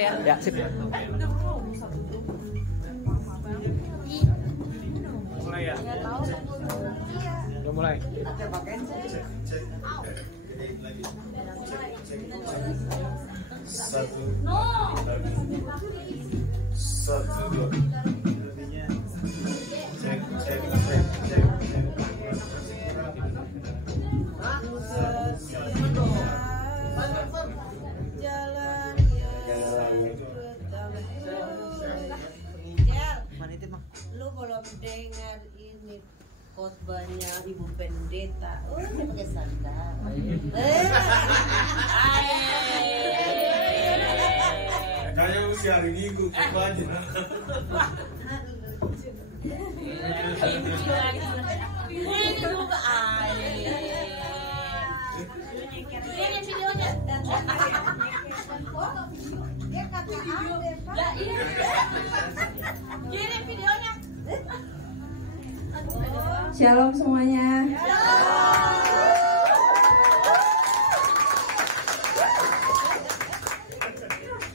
Ya, sip. Mulai ya? Udah mulai. Satu, dua. Cek. Jalan lu belum dengar ini khotbahnya Ibu Pendeta. Oh, dia pakai sandal. Kayaknya mesti hari Minggu aja. Dia kata kirim videonya. Shalom semuanya.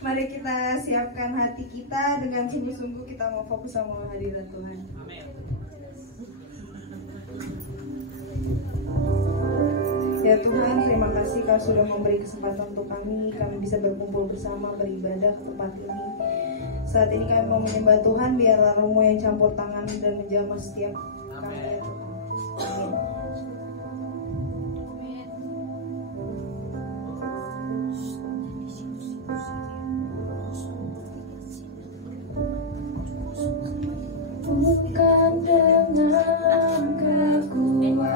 Mari kita siapkan hati kita dengan sungguh-sungguh kita mau fokus sama hadirat Tuhan. Amin. Ya Tuhan, terima kasih Kau sudah memberi kesempatan untuk kami bisa berkumpul bersama, beribadah ke tempat ini. Saat ini kami mau menyembah Tuhan, biarlah Roh-Mu yang campur tangan dan menjamah setiap kami. Ya Tuhan. Amin. Bukan dengan kekuatanku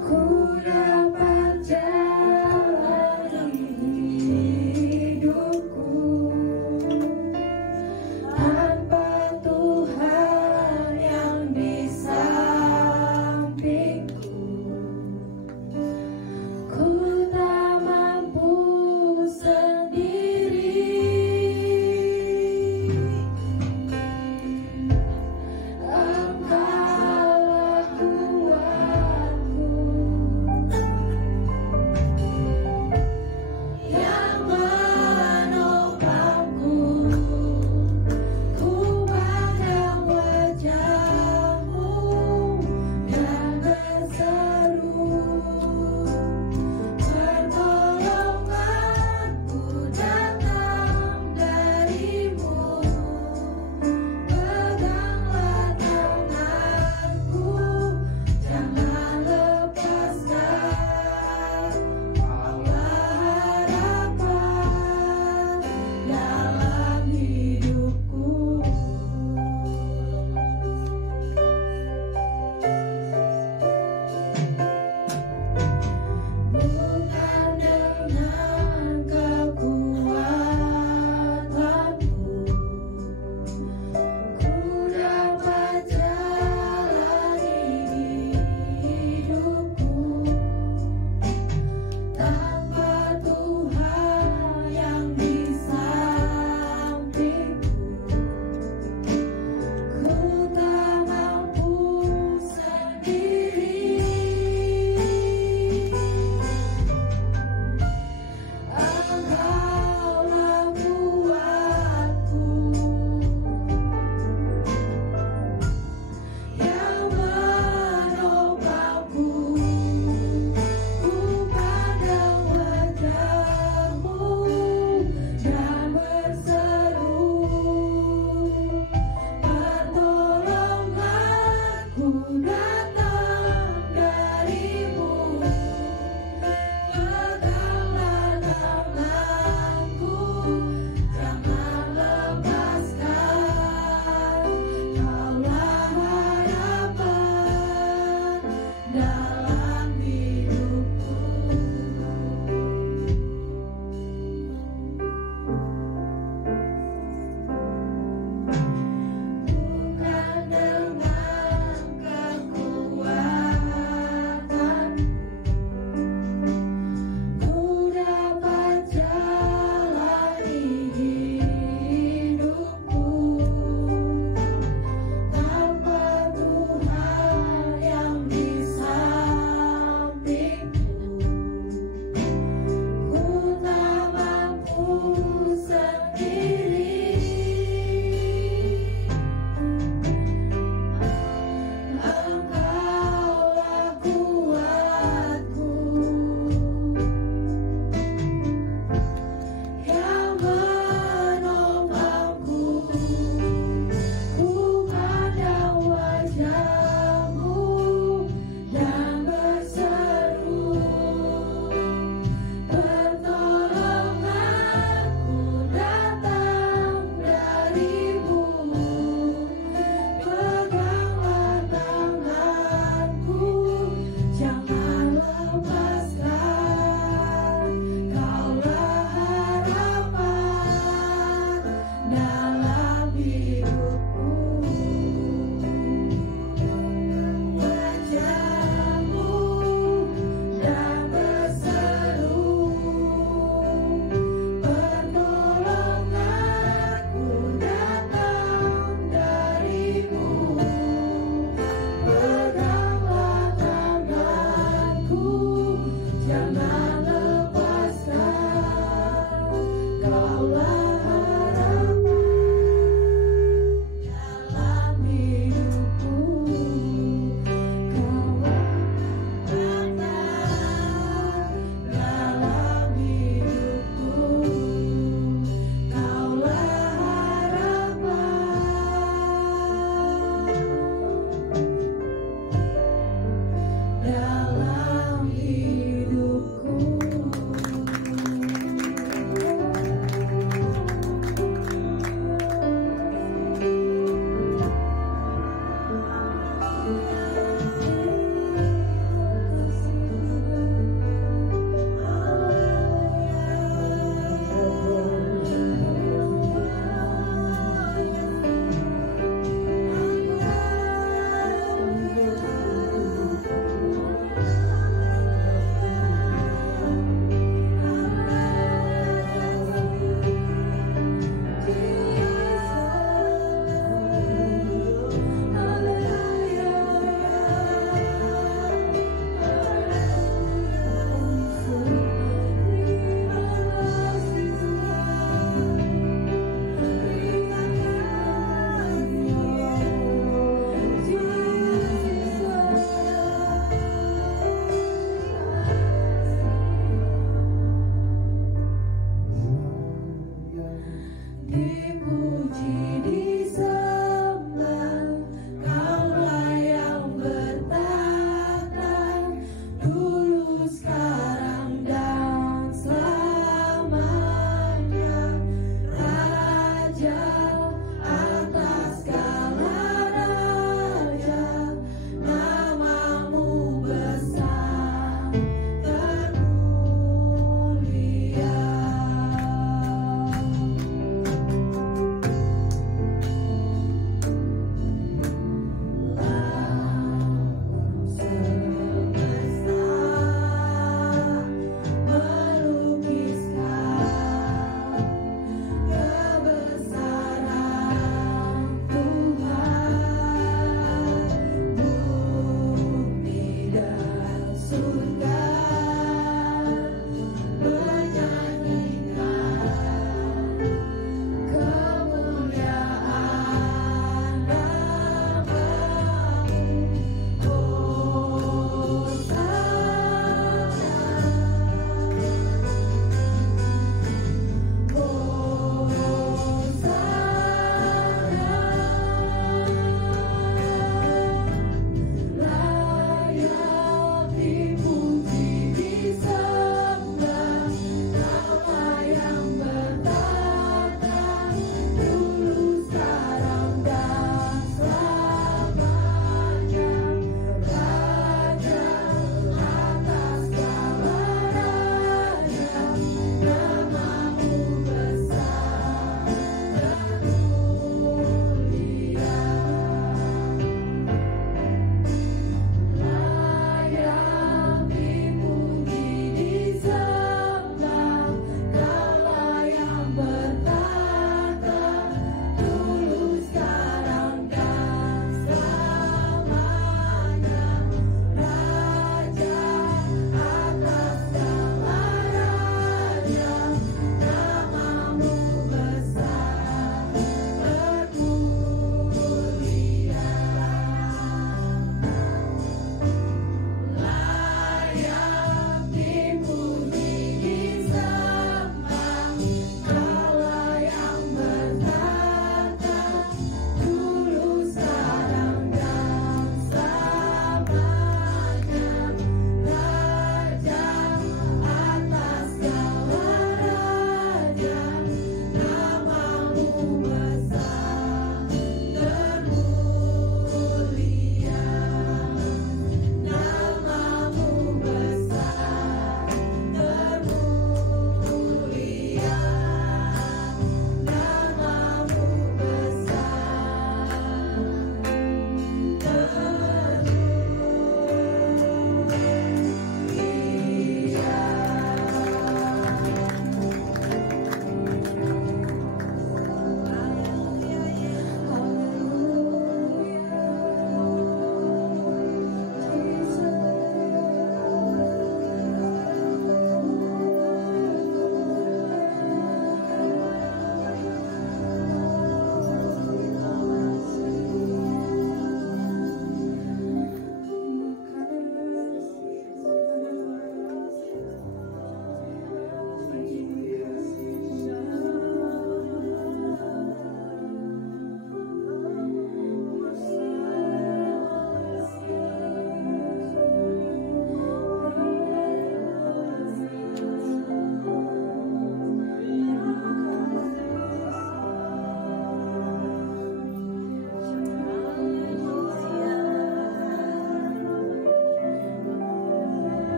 ku dapat jalani hidupku tanpa Tuhan yang di sampingku. Ku tak mampu sendiri.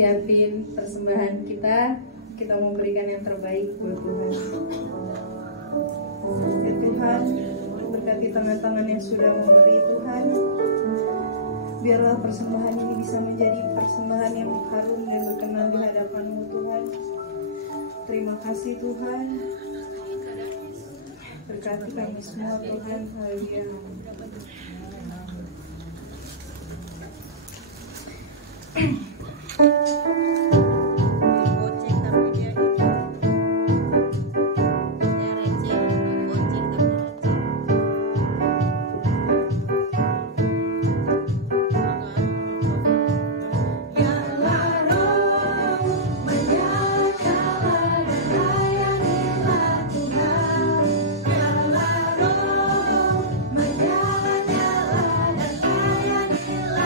siapin persembahan kita mau berikan yang terbaik buat Tuhan. Ya Tuhan, berkati tangan-tangan yang sudah memberi Tuhan. Biarlah persembahan ini bisa menjadi persembahan yang harum dan berkenan di hadapan-Mu Tuhan. Terima kasih Tuhan. Berkati kami semua Tuhan. Haleluya. Goceng tapi dia ini dia receh, goceng tapi receh. Biarlah roh menyala-nyala dan layanilah Tuhan. Biarlah roh menyala-nyala dan layanilah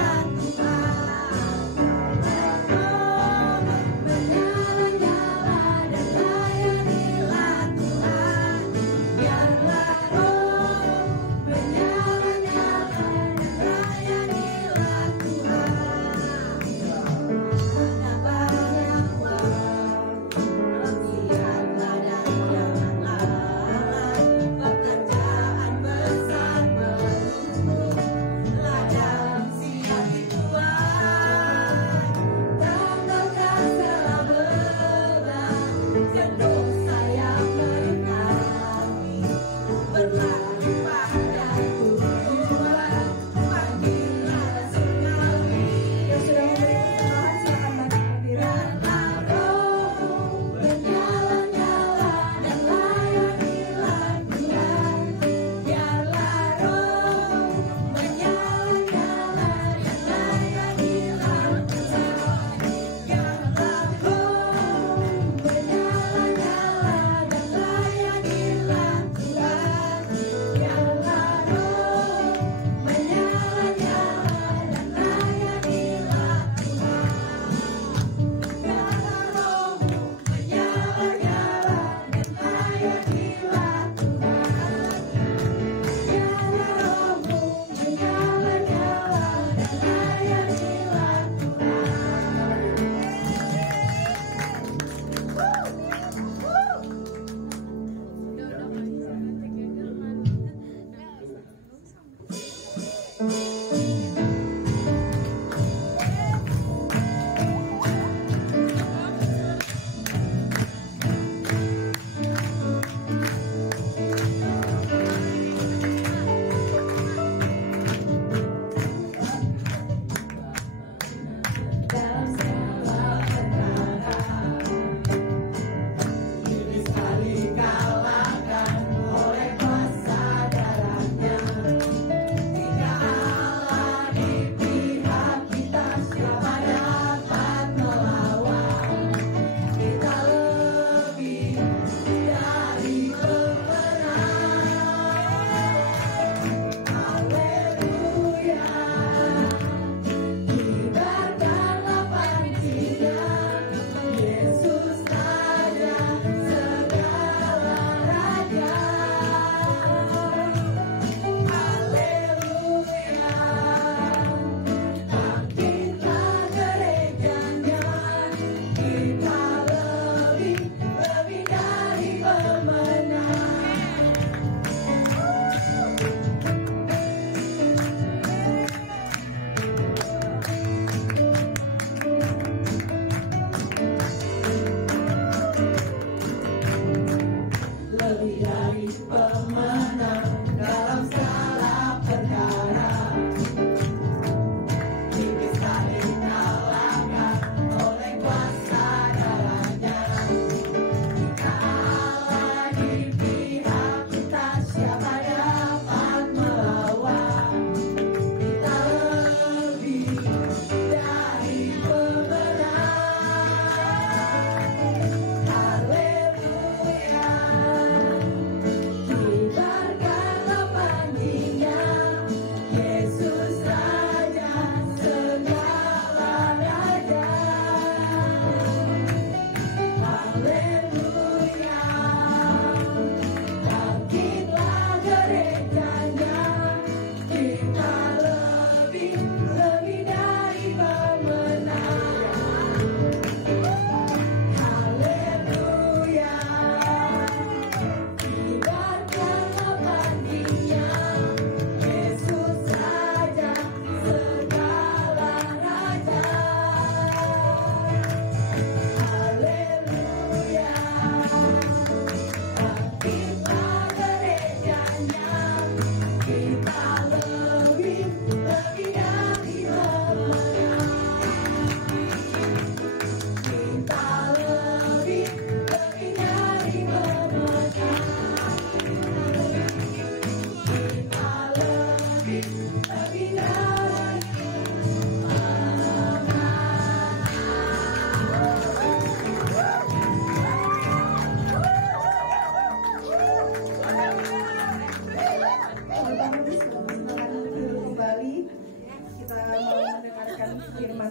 Haleluya.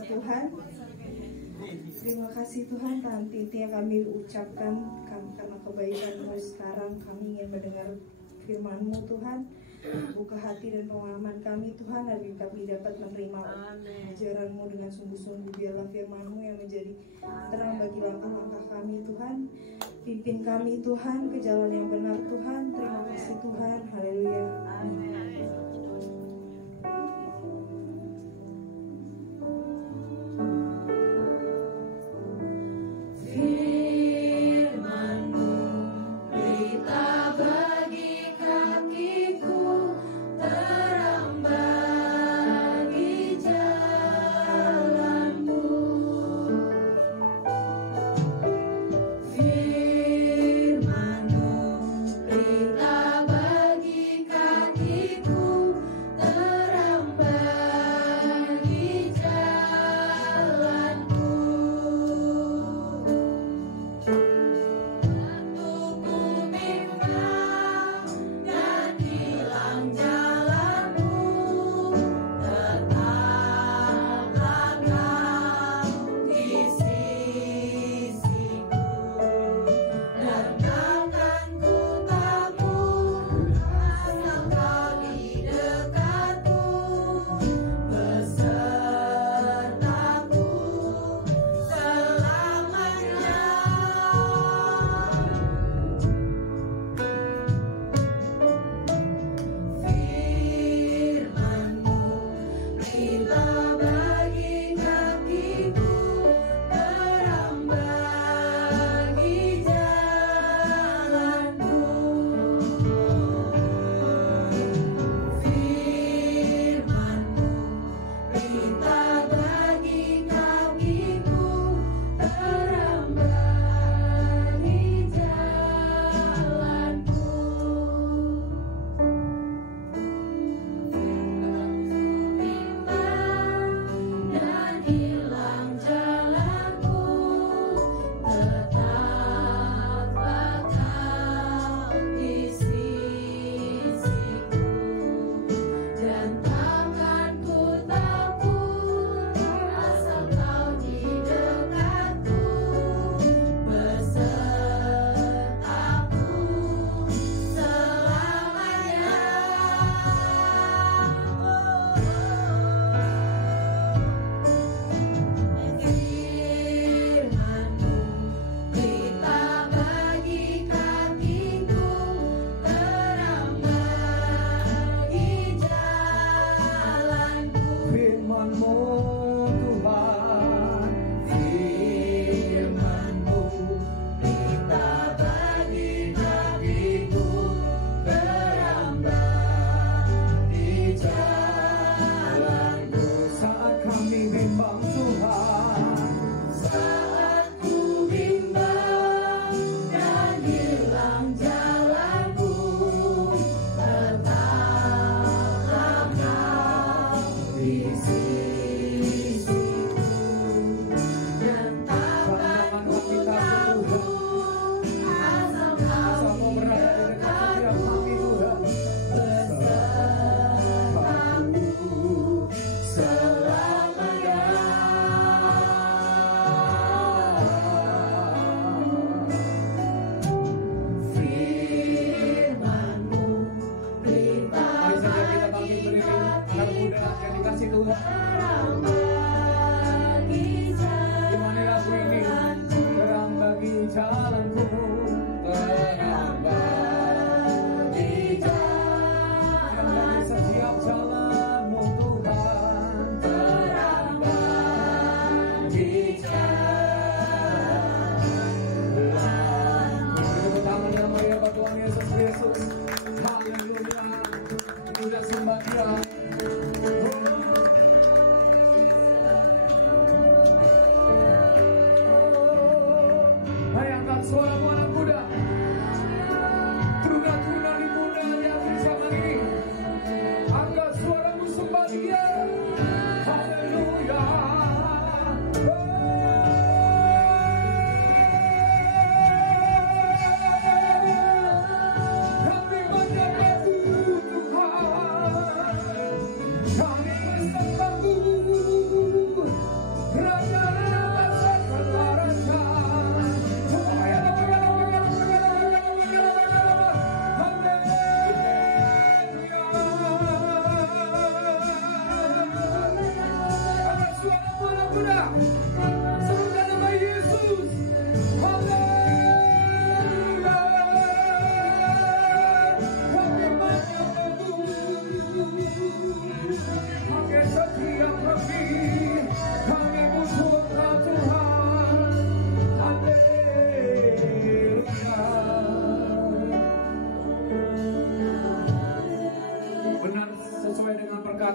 Tuhan. Terima kasih Tuhan, tanti yang kami ucapkan karena kebaikan-Mu sekarang kami ingin mendengar firman-Mu Tuhan. Buka hati dan pengalaman kami Tuhan, agar kami dapat menerima ajaran-Mu dengan sungguh-sungguh. Biarlah firman-Mu yang menjadi terang bagi langkah-langkah kami Tuhan. Pimpin kami Tuhan ke jalan yang benar Tuhan. Terima kasih Tuhan. Haleluya. Amin.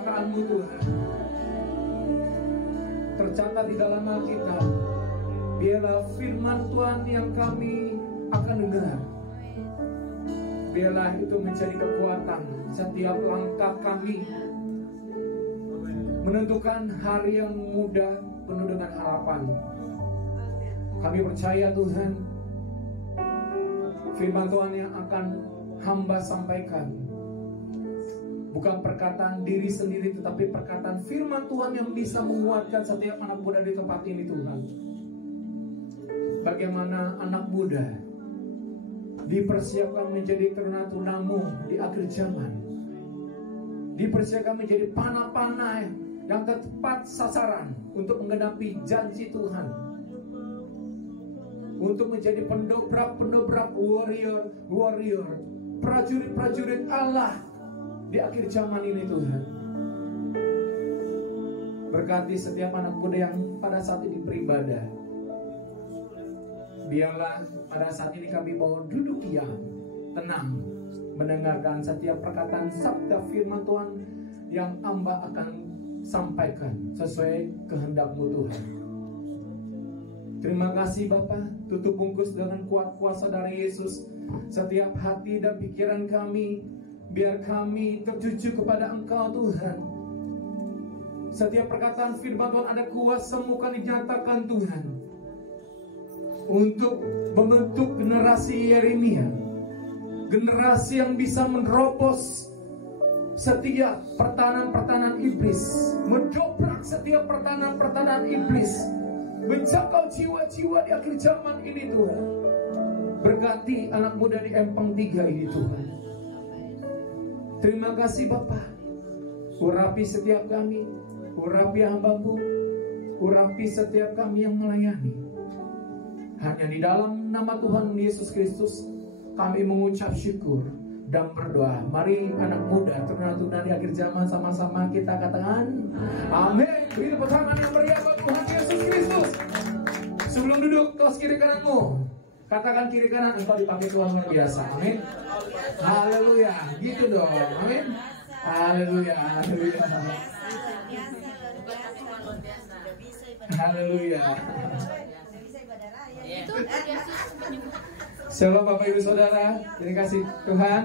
kemuliaan-Mu Tuhan. Tercatat di dalam Alkitab, biarlah firman Tuhan yang kami akan dengar, biarlah itu menjadi kekuatan setiap langkah kami menentukan hari yang mudah penuh dengan harapan. Kami percaya Tuhan, firman Tuhan yang akan hamba sampaikan bukan perkataan diri sendiri, tetapi perkataan firman Tuhan yang bisa menguatkan setiap anak muda di tempat ini Tuhan. Bagaimana anak muda dipersiapkan menjadi teruna-tunamu di akhir zaman, dipersiapkan menjadi panah-panah yang tepat sasaran untuk menggenapi janji Tuhan, untuk menjadi pendobrak-pendobrak, warrior, prajurit-prajurit Allah di akhir zaman ini Tuhan. Berkati setiap anak muda yang pada saat ini beribadah. Biarlah pada saat ini kami mau duduk diam, tenang, mendengarkan setiap perkataan sabda firman Tuhan yang hamba akan sampaikan sesuai kehendak-Mu Tuhan. Terima kasih Bapa, tutup bungkus dengan kuat kuasa dari Yesus setiap hati dan pikiran kami, biar kami tertuju kepada Engkau Tuhan. Setiap perkataan firman Tuhan ada kuasa bukan dinyatakan Tuhan, untuk membentuk generasi Yeremia, generasi yang bisa menerobos setiap pertahanan-pertahanan iblis, mendobrak setiap pertahanan-pertahanan iblis, menjangkau jiwa-jiwa di akhir zaman ini Tuhan. Berkati anak muda di Empang 3 ini Tuhan. Terima kasih Bapa. Urapi setiap kami, urapi hamba-Mu, urapi setiap kami yang melayani. Hanya di dalam nama Tuhan Yesus Kristus kami mengucap syukur dan berdoa. Mari anak muda, teruna-tuna di akhir zaman, sama-sama kita katakan amin. Beri tepuk tangan yang meriah buat Tuhan Yesus Kristus. Sebelum duduk, tos kiri kananmu, katakan kiri kanan, engkau dipakai Tuhan luar biasa. Amin. Haleluya. Gitu dong. Amin. Haleluya. Haleluya. Haleluya. Shalom Bapak Ibu Saudara, terima kasih Tuhan.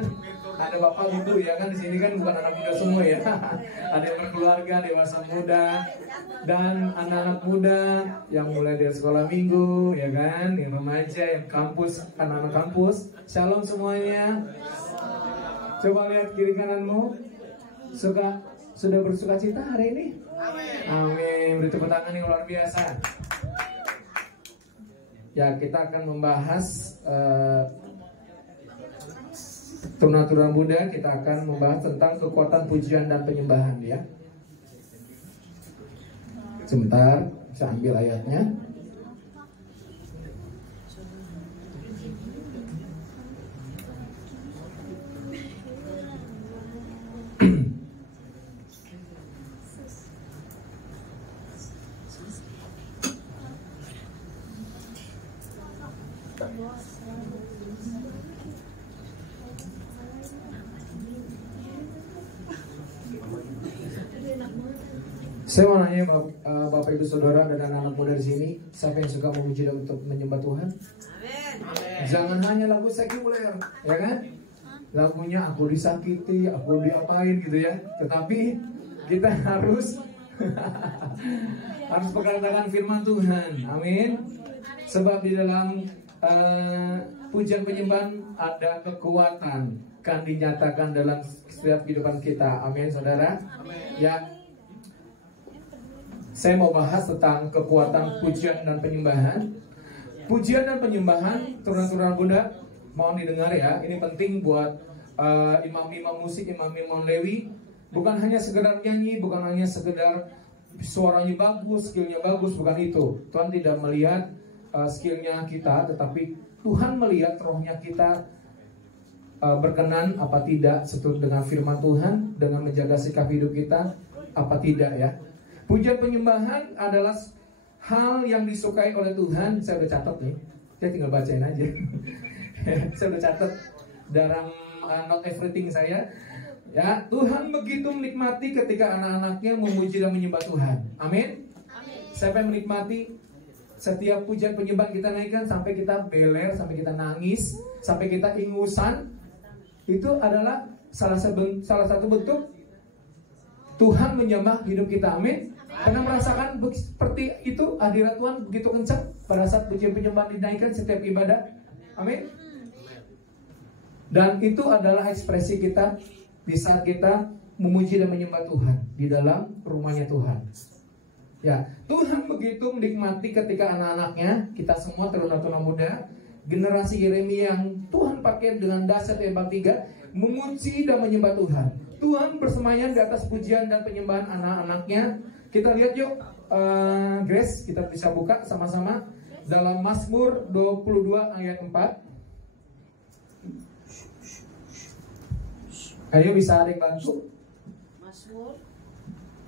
Ada Bapak Ibu ya kan, di sini kan bukan anak muda semua ya. Ada yang berkeluarga, dewasa muda, dan anak-anak muda yang mulai dari sekolah minggu ya kan, yang remaja, yang kampus, anak-anak kampus. Shalom semuanya. Coba lihat kiri kananmu, sudah bersuka cita hari ini? Amin. Beri tepuk tangan yang luar biasa. Ya, kita akan membahas Teruna-Tuna Muda. Kita akan membahas tentang kekuatan pujian dan penyembahan ya. Sebentar, saya ambil ayatnya. Saya mau nanya Bapak Ibu Saudara dan anak-anak muda di sini, siapa yang suka memuji dan untuk menyembah Tuhan? Amin. Jangan hanya lagu sekuler, ya kan? Lagunya aku disakiti, aku diapain gitu ya. Tetapi kita harus harus perkatakan firman Tuhan. Amin. Sebab di dalam pujian penyembahan ada kekuatan, kan dinyatakan dalam setiap kehidupan kita. Amin, saudara. Amin. Ya. Saya mau bahas tentang kekuatan pujian dan penyembahan. Pujian dan penyembahan, Teruna-Tuna Muda, mohon didengar ya. Ini penting buat imam-imam musik, imam-imam Lewi. Bukan hanya sekedar nyanyi, bukan hanya sekedar suaranya bagus, skillnya bagus, bukan itu. Tuhan tidak melihat skillnya kita, tetapi Tuhan melihat rohnya kita berkenan apa tidak seturut dengan firman Tuhan, dengan menjaga sikap hidup kita apa tidak ya. Pujian penyembahan adalah hal yang disukai oleh Tuhan. Saya udah catat nih, saya tinggal bacain aja. Saya udah catat dalam not everything saya. Ya, Tuhan begitu menikmati ketika anak-anaknya memuji dan menyembah Tuhan. Amin. Siapa yang menikmati setiap pujian penyembahan kita naikkan sampai kita beler, sampai kita nangis, sampai kita ingusan? Itu adalah salah satu bentuk Tuhan menyembah hidup kita. Amin. Karena merasakan seperti itu hadirat Tuhan begitu kencang pada saat pujian penyembahan dinaikkan setiap ibadah. Amin. Dan itu adalah ekspresi kita di saat kita memuji dan menyembah Tuhan di dalam rumahnya Tuhan. Ya, Tuhan begitu menikmati ketika anak-anaknya, kita semua teruna-tuna muda, generasi Yeremia yang Tuhan pakai dengan dasar Ayat 3, memuji dan menyembah Tuhan. Tuhan bersemayam di atas pujian dan penyembahan anak-anaknya. Kita lihat yuk, Grace, kita bisa buka sama-sama dalam Mazmur 22 ayat 4. Ayo, bisa ada yang bantu? Mazmur.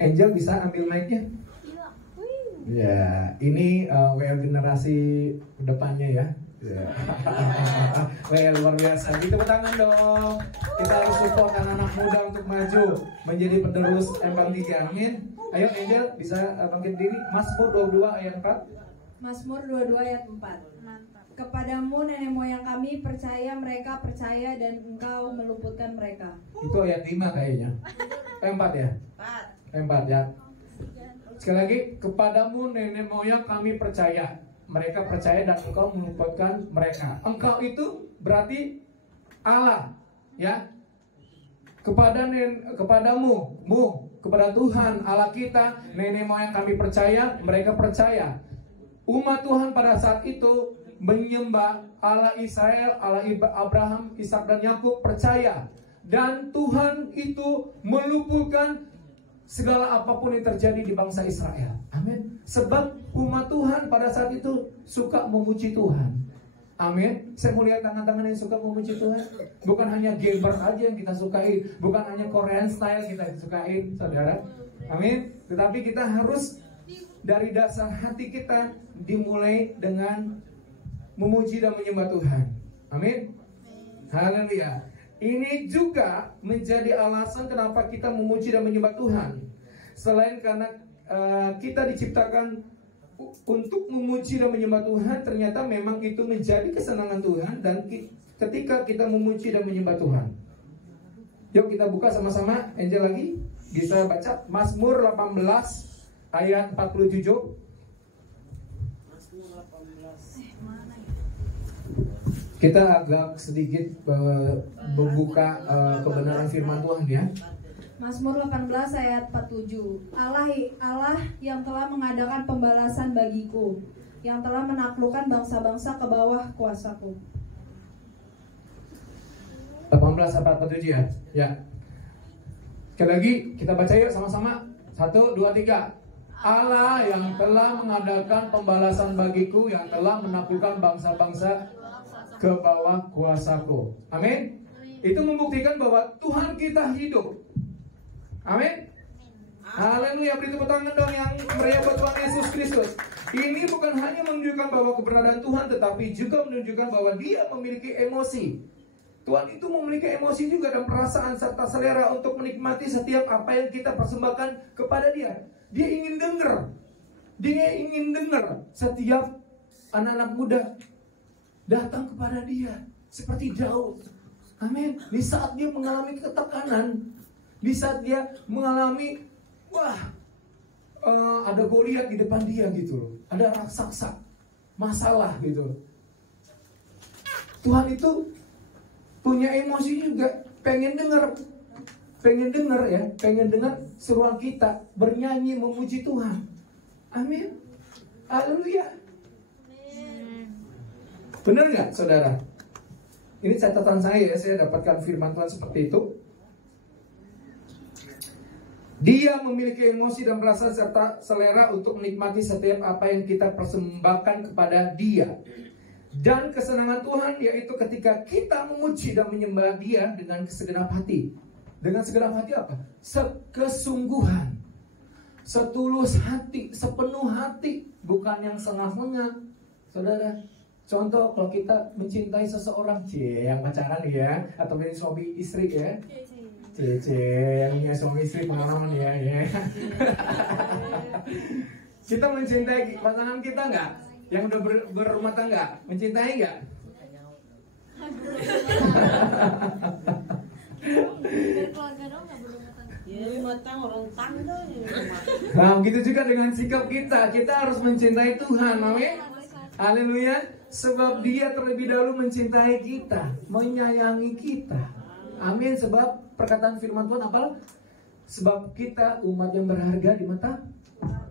Angel bisa ambil mic-nya? Ya, ini WL generasi depannya ya. WL luar biasa. Kita tangan dong. Kita harus support anak-anak muda untuk maju menjadi penerus M3. Amin. Ayo Angel bisa bangkit diri. Mazmur 22 ayat 4. Mazmur 22 ayat 4. Kepadamu nenek moyang kami percaya, mereka percaya, dan engkau meluputkan mereka. Itu ayat 5 kayaknya. 4 ya? 4 ya. Sekali lagi, kepadamu nenek moyang kami percaya, mereka percaya, dan engkau meluputkan mereka. Engkau itu berarti Allah, ya. Kepadamu, kepada Tuhan Allah kita, nenek moyang kami percaya, mereka percaya. Umat Tuhan pada saat itu menyembah Allah Israel, Allah Abraham, Ishak dan Yakub, percaya. Dan Tuhan itu meluputkan segala apapun yang terjadi di bangsa Israel. Amin. Sebab umat Tuhan pada saat itu suka memuji Tuhan. Amin. Saya mau lihat tangan-tangan yang suka memuji Tuhan. Bukan hanya gamer aja yang kita sukai, bukan hanya Korean style kita sukai, saudara. Amin. Tetapi kita harus dari dasar hati kita dimulai dengan memuji dan menyembah Tuhan. Amin. Haleluya. Ini juga menjadi alasan kenapa kita memuji dan menyembah Tuhan. Selain karena kita diciptakan untuk memuji dan menyembah Tuhan, ternyata memang itu menjadi kesenangan Tuhan. Dan ketika kita memuji dan menyembah Tuhan, yuk kita buka sama-sama. Angel lagi bisa baca Mazmur 18 ayat 47. Kita agak sedikit membuka kebenaran firman Tuhan ya. Mazmur 18 ayat 47. Allah yang telah mengadakan pembalasan bagiku, yang telah menaklukkan bangsa-bangsa ke bawah kuasaku. 18 ayat 47 ya. Ya. Sekali lagi kita baca yuk sama-sama. 1, 2, 3. Allah yang telah mengadakan pembalasan bagiku, yang telah menaklukkan bangsa-bangsa ke bawah kuasaku. Amin. Itu membuktikan bahwa Tuhan kita hidup. Amin. Haleluya. Beri tepuk tangan dong yang meriah buat Tuhan Yesus Kristus. Ini bukan hanya menunjukkan bahwa keberadaan Tuhan, tetapi juga menunjukkan bahwa Dia memiliki emosi. Tuhan itu memiliki emosi juga dan perasaan serta selera untuk menikmati setiap apa yang kita persembahkan kepada Dia. Dia ingin dengar. Dia ingin dengar setiap anak-anak muda datang kepada Dia seperti Daud. Amin. Di saat dia mengalami ketekanan, di saat dia mengalami ada Goliat di depan dia gitu loh, ada raksasa, masalah gitu. Tuhan itu punya emosi juga, pengen dengar ya, pengen dengar seruan kita bernyanyi memuji Tuhan. Amin. Haleluya. Benar nggak, saudara? Ini catatan saya dapatkan firman Tuhan seperti itu. Dia memiliki emosi dan perasaan serta selera untuk menikmati setiap apa yang kita persembahkan kepada Dia. Dan kesenangan Tuhan yaitu ketika kita memuji dan menyembah Dia dengan segenap hati. Dengan segenap hati apa? Kesungguhan, setulus hati, sepenuh hati, bukan yang setengah-setengah, saudara. Contoh, kalau kita mencintai seseorang, yang pacaran ya, atau menjadi suami istri ya, Cece yang punya suami istri pengalaman ya. Kita mencintai pasangan kita nggak? Yang udah berumah tangga, mencintai nggak? Berkeluarga dong nggak berumah tangga. Ya, rumah tangga orang tangga ya. Nah, begitu juga dengan sikap kita. Kita harus mencintai Tuhan, amin. Haleluya. Sebab Dia terlebih dahulu mencintai kita, menyayangi kita. Amin. Sebab perkataan firman Tuhan apa? Sebab kita umat yang berharga di mata,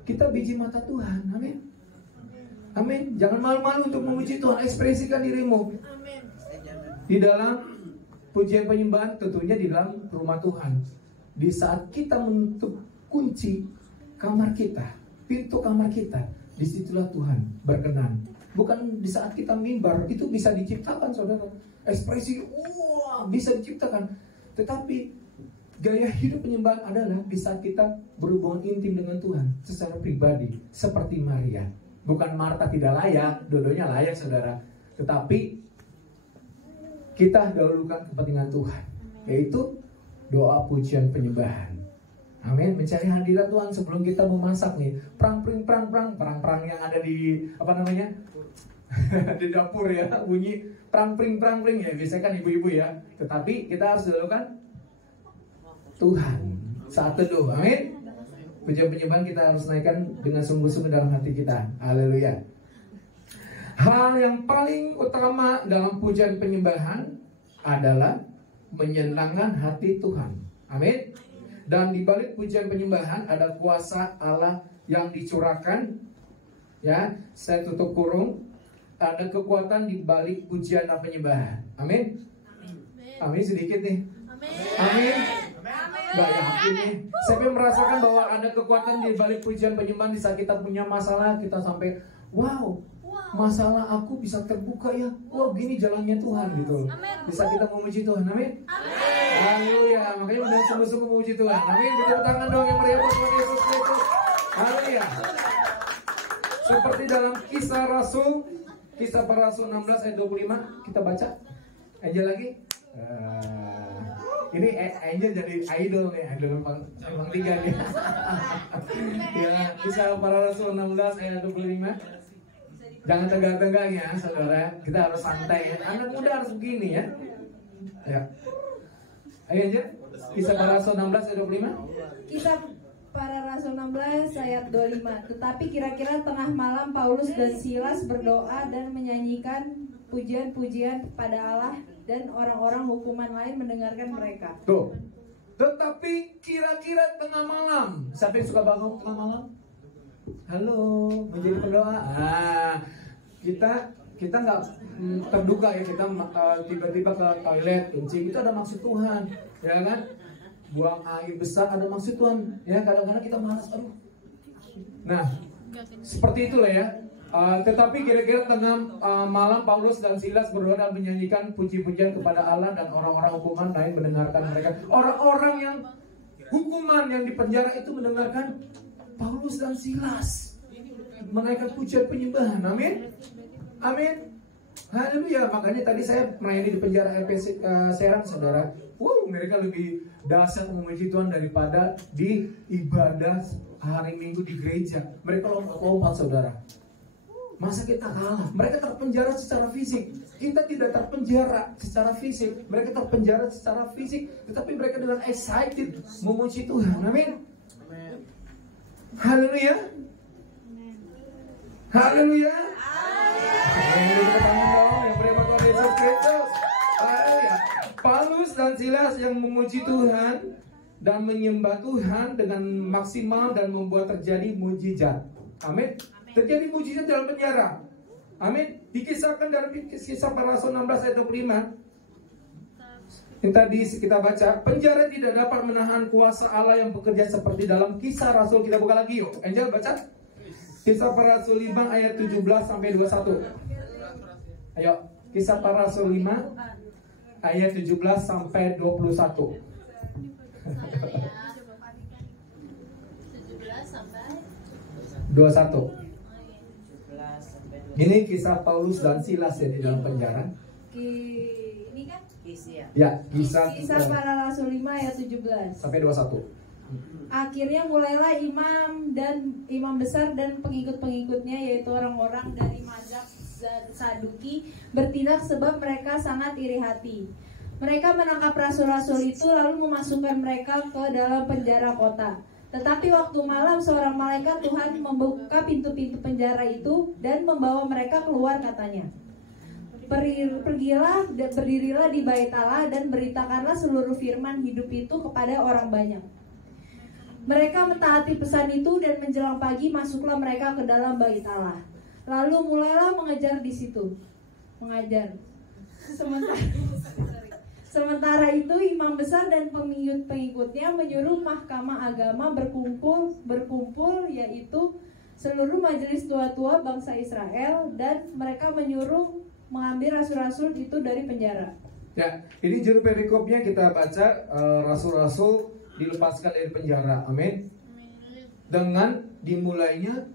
kita biji mata Tuhan. Amin. Amin. Jangan malu-malu untuk memuji Tuhan. Ekspresikan dirimu. Di dalam pujian penyembahan, tentunya di dalam rumah Tuhan. Di saat kita menutup kunci kamar kita, pintu kamar kita, disitulah Tuhan berkenan. Bukan di saat kita mimbar, itu bisa diciptakan saudara. Ekspresi, wah, bisa diciptakan. Tetapi gaya hidup penyembahan adalah di saat kita berhubungan intim dengan Tuhan secara pribadi, seperti Maria. Bukan Marta tidak layak, dua-duanya layak saudara. Tetapi kita dahulukan kepentingan Tuhan, yaitu doa pujian penyembahan. Amin. Mencari hadirat Tuhan sebelum kita memasak nih. Perang yang ada di apa namanya di dapur ya, bunyi perang ya. Biasanya kan ibu-ibu ya. Tetapi kita harus dahulukan Tuhan saat teduh. Amin. Pujian penyembahan kita harus naikkan dengan sungguh-sungguh dalam hati kita. Haleluya. Hal yang paling utama dalam pujian penyembahan adalah menyenangkan hati Tuhan. Amin. Dan di balik pujian penyembahan ada kuasa Allah yang dicurahkan. Ya, saya tutup kurung. Ada kekuatan di balik pujian dan penyembahan. Amin. Amin sedikit nih. Amin. Gak yakin nih. Saya merasakan bahwa ada kekuatan di balik pujian penyembahan. Di saat kita punya masalah, kita sampai wow, masalah aku bisa terbuka ya. Wow, gini jalannya Tuhan gitu. Bisa kita memuji Tuhan. Amin. Haleluya. Makanya udah sungguh-sungguh memuji Tuhan. Amin. Bertepuk tangan dong yang meriah buat Tuhan Yesus Kristus. Haleluya. Seperti dalam Kisah Para Rasul 16 ayat 25 kita baca. Angel lagi. Ini Angel jadi idol nih, idol Bang Tiga nih. Ya, Kisah Para Rasul 16 ayat 25. Jangan tegang-tegang ya saudara. Kita harus santai ya. Anak muda harus begini ya. Ya. Ayo aja. Kisah Para Rasul 16 ayat 25. Kisah Para Rasul 16 ayat 25. Tetapi kira-kira tengah malam Paulus dan Silas berdoa dan menyanyikan pujian-pujian kepada Allah, dan orang-orang hukuman lain mendengarkan mereka. Tuh. Tetapi kira-kira tengah malam. Siapa yang suka bangun tengah malam? Halo, menjadi pendoa. Kita nggak terduga ya, kita tiba-tiba ke toilet kencing, itu ada maksud Tuhan, ya kan? Buang air besar ada maksud Tuhan, ya. Kadang-kadang kita malas, aduh. Nah, seperti itulah ya. Tetapi kira-kira tengah malam Paulus dan Silas berdoa dan menyanyikan puji-pujian kepada Allah, dan orang-orang hukuman lain mendengarkan mereka. Orang-orang yang hukuman yang di penjara itu mendengarkan Paulus dan Silas menaikkan pujian penyembahan. Amin. Amin. Haleluya. Makanya tadi saya melayani di penjara LPC Serang saudara. Wow, mereka lebih dahsyat memuji Tuhan daripada di ibadah hari Minggu di gereja. Mereka lompat-lompat saudara. Masa kita kalah? Mereka terpenjara secara fisik. Kita tidak terpenjara secara fisik. Mereka terpenjara secara fisik, tetapi mereka dengan excited memuji Tuhan. Amin. Haleluya. Haleluya. Paulus dan Silas yang memuji Tuhan dan menyembah Tuhan dengan maksimal dan membuat terjadi mujizat. Amin. Terjadi mujizat dalam penjara. Amin. Dikisahkan dalam Kisah Para Rasul 16 ayat 25. Yang tadi kita baca, penjara tidak dapat menahan kuasa Allah yang bekerja seperti dalam Kisah Rasul. Kita buka lagi yuk. Angel baca. Kisah Para Rasul 5 ayat 17 sampai 21. Ayo, Kisah Para Rasul 5 ayat 17 sampai 21. 17 sampai 21. Ini kisah Paulus dan Silas ya di dalam penjara. Ini kan? Kisah. Ya, kisah Kisah Para Rasul 5 ayat 17. sampai 21. Akhirnya mulailah imam besar dan pengikut-pengikutnya, yaitu orang-orang dari mazhab Saduki, bertindak sebab mereka sangat iri hati. Mereka menangkap rasul-rasul itu lalu memasukkan mereka ke dalam penjara kota. Tetapi waktu malam seorang malaikat Tuhan membuka pintu-pintu penjara itu dan membawa mereka keluar, katanya, pergilah dan berdirilah di bait Allah dan beritakanlah seluruh firman hidup itu kepada orang banyak. Mereka mentaati pesan itu dan menjelang pagi masuklah mereka ke dalam bait Allah. Lalu mulailah mengajar di situ. Mengajar. Sementara itu imam besar dan pengikut-pengikutnya menyuruh mahkamah agama berkumpul, yaitu seluruh majelis tua-tua bangsa Israel, dan mereka menyuruh mengambil rasul-rasul itu dari penjara. Ya, ini juru perikopnya kita baca, rasul-rasul dilepaskan dari penjara. Amin. Dengan dimulainya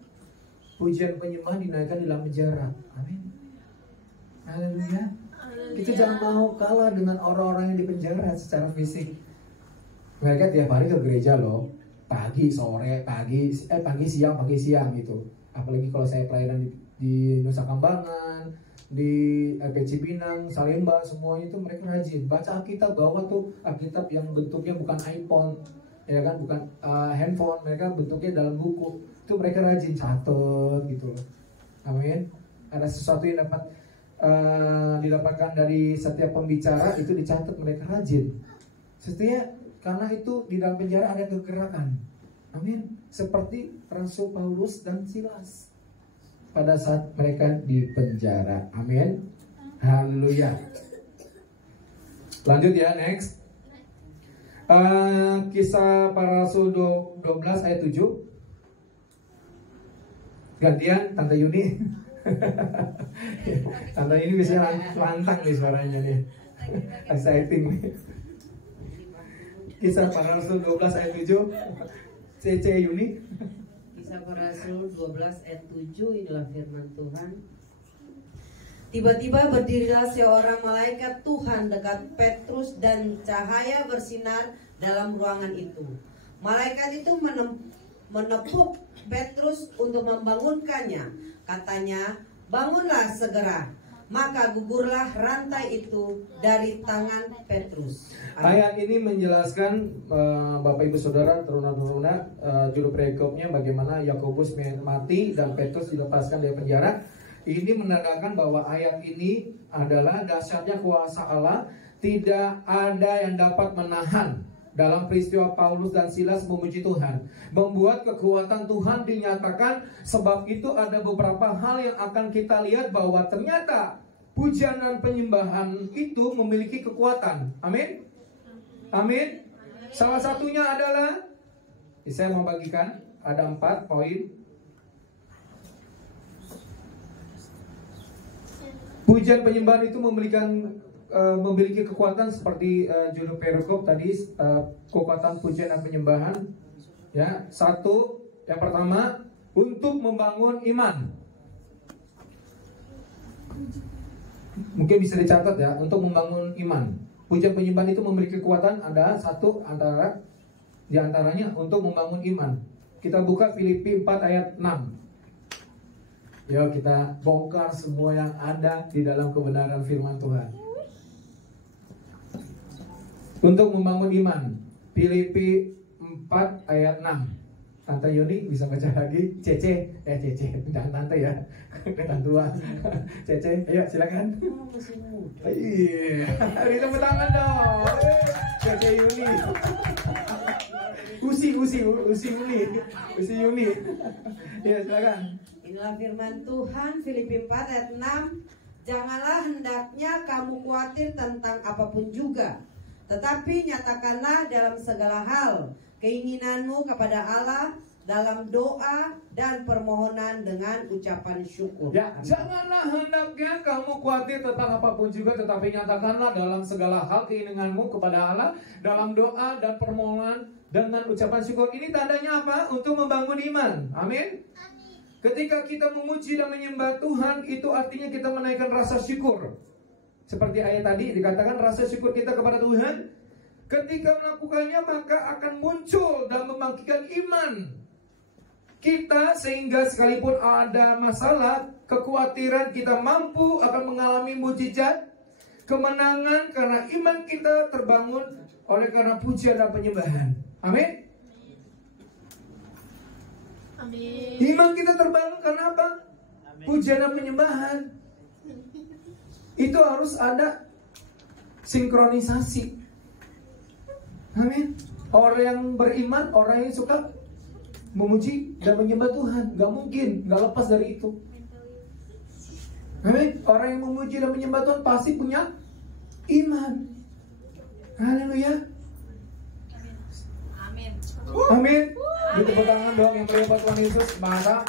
pujian penyembah dinaikkan di dalam penjara. Amin. Haleluya. Kita jangan mau kalah dengan orang-orang yang di penjara secara fisik. Mereka tiap hari ke gereja loh. Pagi, sore, pagi siang gitu. Apalagi kalau saya pelayanan di Nusa Kambangan, di LPC Pinang, Salemba, semuanya itu mereka rajin baca Alkitab. Bawa tuh Alkitab yang bentuknya bukan iPhone, ya kan, bukan handphone, mereka bentuknya dalam buku. Itu mereka rajin catat gitu loh. Amin. Ada sesuatu yang dapat didapatkan dari setiap pembicara, itu dicatat, mereka rajin. Setiap karena itu di dalam penjara ada kegerakan. Amin. Seperti Rasul Paulus dan Silas pada saat mereka di penjara. Amin. Haleluya. Lanjut ya, next. Kisah Para Rasul 12 ayat 7. Gantian Tante Yuni. Tante Yuni biasanya lantang nih suaranya nih. Exciting. Kisah Para Rasul 12 ayat 7. CC Yuni. Kisah Para Rasul 12 ayat 7, inilah firman Tuhan. Tiba-tiba berdirilah seorang malaikat Tuhan dekat Petrus dan cahaya bersinar dalam ruangan itu. Malaikat itu menepuk Petrus untuk membangunkannya. Katanya, bangunlah segera. Maka gugurlah rantai itu dari tangan Petrus. Ayat ini menjelaskan Bapak Ibu Saudara, teruna-teruna, juru perikopnya bagaimana Yakobus mati dan Petrus dilepaskan dari penjara. Ini menandakan bahwa ayat ini adalah dahsyatnya kuasa Allah. Tidak ada yang dapat menahan. Dalam peristiwa Paulus dan Silas memuji Tuhan, membuat kekuatan Tuhan dinyatakan. Sebab itu ada beberapa hal yang akan kita lihat bahwa ternyata pujian dan penyembahan itu memiliki kekuatan. Amin. Amin. Salah satunya adalah, saya mau bagikan, ada 4 poin. Pujian penyembahan itu memiliki kekuatan seperti juru perikop tadi, kekuatan pujian dan penyembahan. Ya, satu, yang pertama, untuk membangun iman. Mungkin bisa dicatat ya, untuk membangun iman. Pujian penyembahan itu memiliki kekuatan, ada satu di antaranya untuk membangun iman. Kita buka Filipi 4 ayat 6. Yuk kita bongkar semua yang ada di dalam kebenaran firman Tuhan. Untuk membangun iman, Filipi 4 ayat 6. Tante Yuni bisa baca lagi. Cece, jangan tante ya, kan tua. Cece, ayo silakan. Iya, tepuk tangan dong. Cece Yuni. Usi Yuni. Ya silakan. Inilah firman Tuhan, Filipi 4 ayat 6. Janganlah hendaknya kamu khawatir tentang apapun juga, tetapi nyatakanlah dalam segala hal keinginanmu kepada Allah dalam doa dan permohonan dengan ucapan syukur. Ya, janganlah hendaknya kamu khawatir tentang apapun juga, tetapi nyatakanlah dalam segala hal keinginanmu kepada Allah dalam doa dan permohonan dengan ucapan syukur. Ini tandanya apa? Untuk membangun iman. Amin. Ketika kita memuji dan menyembah Tuhan, itu artinya kita menaikkan rasa syukur. seperti ayat tadi dikatakan rasa syukur kita kepada Tuhan. Ketika melakukannya maka akan muncul dan membangkitkan iman kita, sehingga sekalipun ada masalah, kekhawatiran, kita mampu akan mengalami mujizat, kemenangan karena iman kita terbangun oleh karena pujian dan penyembahan. Amin. Amin. Iman kita terbangun karena apa? Pujian dan penyembahan. Itu harus ada sinkronisasi. Amin. Orang yang beriman, orang yang suka memuji dan menyembah Tuhan, gak mungkin gak lepas dari itu. Amin. Orang yang memuji dan menyembah Tuhan pasti punya iman. Haleluya. Amin. Amin. Di tepuk tangan doang yang meriah buat Tuhan Yesus. Maka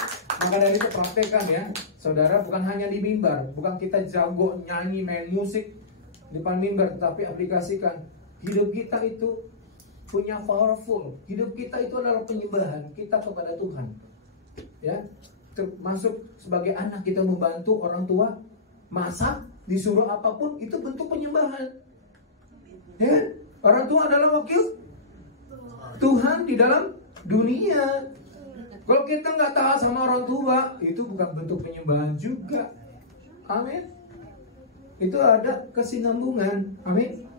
dari itu praktekkan ya, saudara, bukan hanya di mimbar, bukan kita jago nyanyi, main musik depan mimbar, tetapi aplikasikan. Hidup kita itu punya powerful. Hidup kita itu adalah penyembahan kita kepada Tuhan. Ya, termasuk sebagai anak kita membantu orang tua masak, disuruh apapun, itu bentuk penyembahan. Ya, orang tua adalah wakil Tuhan di dalam dunia. Kalau kita nggak taat sama orang tua, itu bukan bentuk penyembahan juga. Amin. Itu ada kesinambungan. Amin.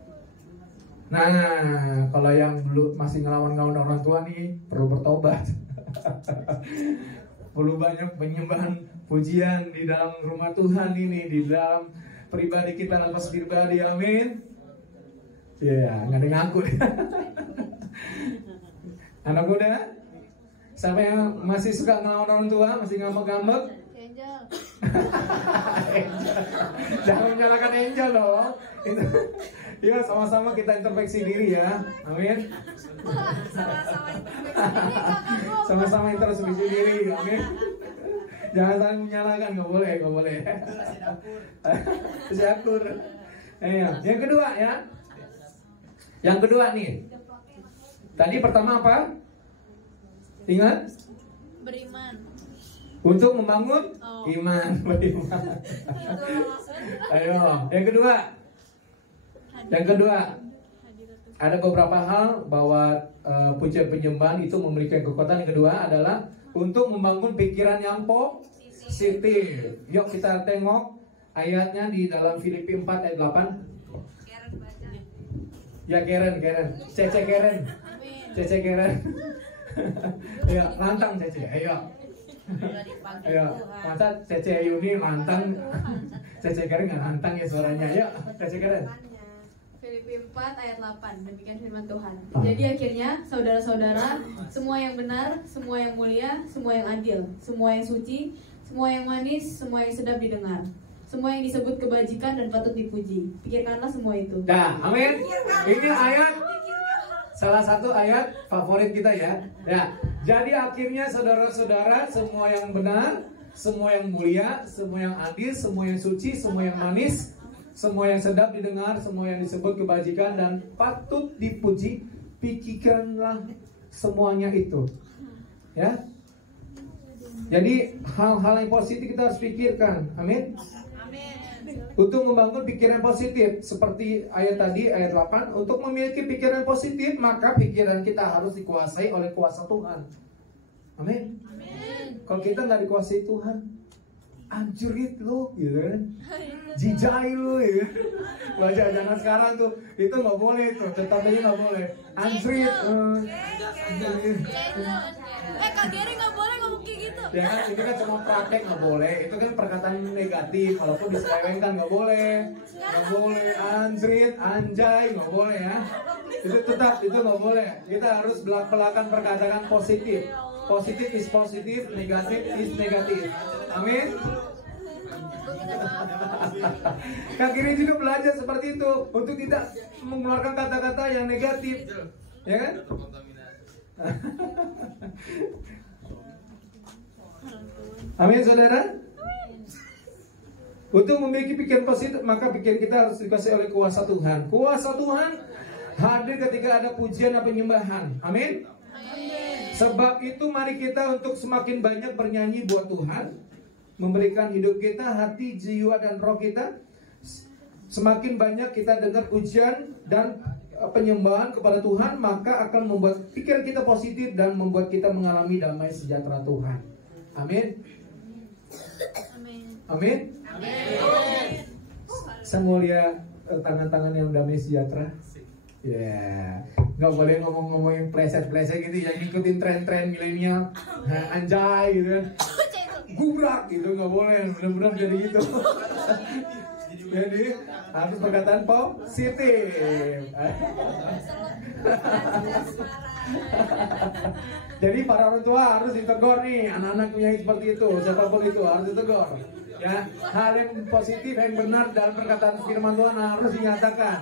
Nah, kalau yang belum masih ngelawan-ngelawan orang tua nih, perlu bertobat. Perlu banyak penyembahan, pujian di dalam rumah Tuhan ini, di dalam pribadi kita, lepas pribadi. Amin. Ya, nggak ada ngaku deh. Anak muda, siapa yang masih suka ngelawan orang tua, masih ngambek-ngambek? Angel. Jangan menyalahkan Angel loh. Itu, ya, sama-sama kita introspeksi diri ya. Amin. Sama-sama introspeksi diri. Amin. Jangan saling menyalahkan, nggak boleh, nggak boleh. Syakur. Yang kedua ya. Yang kedua nih. Tadi pertama apa? Ingat? Beriman. Untuk membangun iman, beriman. Ayo, yang kedua. Yang kedua, ada beberapa hal bahwa pujian penyembahan itu memberikan kekuatan. Yang kedua adalah untuk membangun pikiran yang positif. Yuk kita tengok ayatnya di dalam Filipi 4 ayat 8. Ya Karen, Cece Karen. Ayo, lantang Cece, ayo. Ayo, masa Cece Yuni lantang, Cece Karen nggak lantang ya suaranya. Ayo, Cece Karen. Filipi 4 ayat 8, demikian firman Tuhan. Jadi akhirnya saudara-saudara, semua yang benar, semua yang mulia, semua yang adil, semua yang suci, semua yang manis, semua yang sedap didengar, semua yang disebut kebajikan dan patut dipuji, pikirkanlah semua itu. Nah, amin. Ini ayat salah satu ayat favorit kita ya. Ya, jadi akhirnya saudara-saudara, semua yang benar, semua yang mulia, semua yang adil, semua yang suci, semua yang manis, semua yang sedap didengar, semua yang disebut kebajikan dan patut dipuji, pikirkanlah semuanya itu. Ya. Jadi hal-hal yang positif kita harus pikirkan. Amin. Untuk membangun pikiran positif, seperti ayat tadi, ayat 8, untuk memiliki pikiran positif, maka pikiran kita harus dikuasai oleh kuasa Tuhan. Amin. Kalau kita nggak dikuasai Tuhan, anjurit lo, gitu kan? Jijai lo, ya. Baca jangan sekarang tuh, itu nggak boleh tuh, tetap aja nggak boleh. Anjurit. Kak Geri nggak boleh ngomong kayak gitu. Ya kan, itu kan cuma praktek, nggak boleh. Itu kan perkataan negatif. Walaupun diselewengkan nggak boleh, nggak boleh. Anjrit, anjay, nggak boleh ya. Itu tetap itu nggak boleh. Kita harus belak-belakan perkataan positif. Positif is positif, negatif is negatif. Amin. Kak Giri juga belajar seperti itu untuk tidak mengeluarkan kata-kata yang negatif, ya kan? Amin, saudara. Untuk memiliki pikiran positif, maka pikiran kita harus dikuasai oleh kuasa Tuhan. Kuasa Tuhan hadir ketika ada pujian dan penyembahan. Amin. Sebab itu mari kita untuk semakin banyak bernyanyi buat Tuhan, memberikan hidup kita, hati, jiwa, dan roh kita semakin banyak kita dengar pujian dan penyembahan kepada Tuhan, maka akan membuat pikiran kita positif dan membuat kita mengalami damai sejahtera Tuhan. Amin. Amin. Saya mau lihat tangan-tangan yang damai sejahtera. Ya, nggak boleh ngomong-ngomong yang pleset-pleset gitu, yang ngikutin tren-tren milenial, anjay gitu kan, gubrak gitu, nggak boleh, benar-benar jadi gitu. Jadi harus perkataan positif. Jadi para orang tua harus ditegur nih, anak-anaknya yang seperti itu, siapapun itu harus ditegur. Ya, hal yang positif, yang benar dalam perkataan firman Tuhan harus dinyatakan.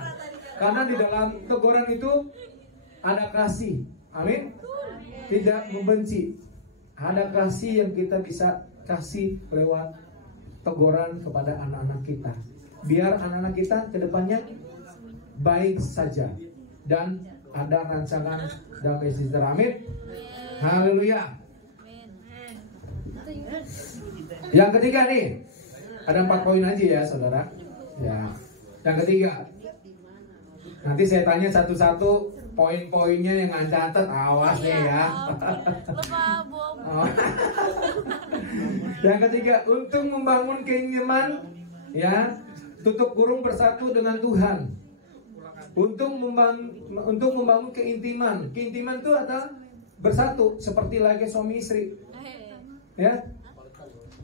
Karena di dalam teguran itu ada kasih. Amin. Tidak membenci. Ada kasih yang kita bisa kasih lewat teguran kepada anak-anak kita. Biar anak-anak kita ke depannya baik saja dan ada rancangan damai sejahtera. Amin. Haleluya. Yang ketiga nih, ada 4 poin aja ya saudara. Ya. Yang ketiga, nanti saya tanya satu-satu poin-poinnya yang Anda catat, awas nih ya. Yang ketiga, untuk membangun keinginan, ya, tutup kurung bersatu dengan Tuhan. Untuk membangun keintiman. Keintiman itu adalah bersatu seperti lagi suami istri. Ya.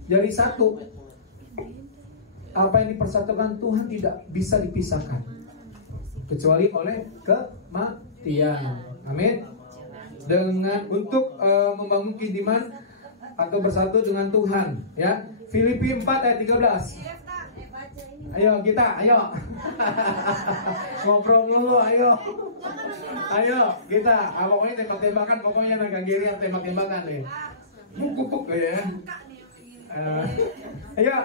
Jadi satu. Apa yang dipersatukan Tuhan tidak bisa dipisahkan kecuali oleh kematian. Amin. Untuk membangun keintiman atau bersatu dengan Tuhan, ya. Filipi 4 ayat 13. Ayo kita, ayo. Ngobrol dulu, ayo. Ayo kita, pokoknya tembak-tembakan, pokoknya naga kiri yang tembak-tembakan nih. Buk ya. Ayo.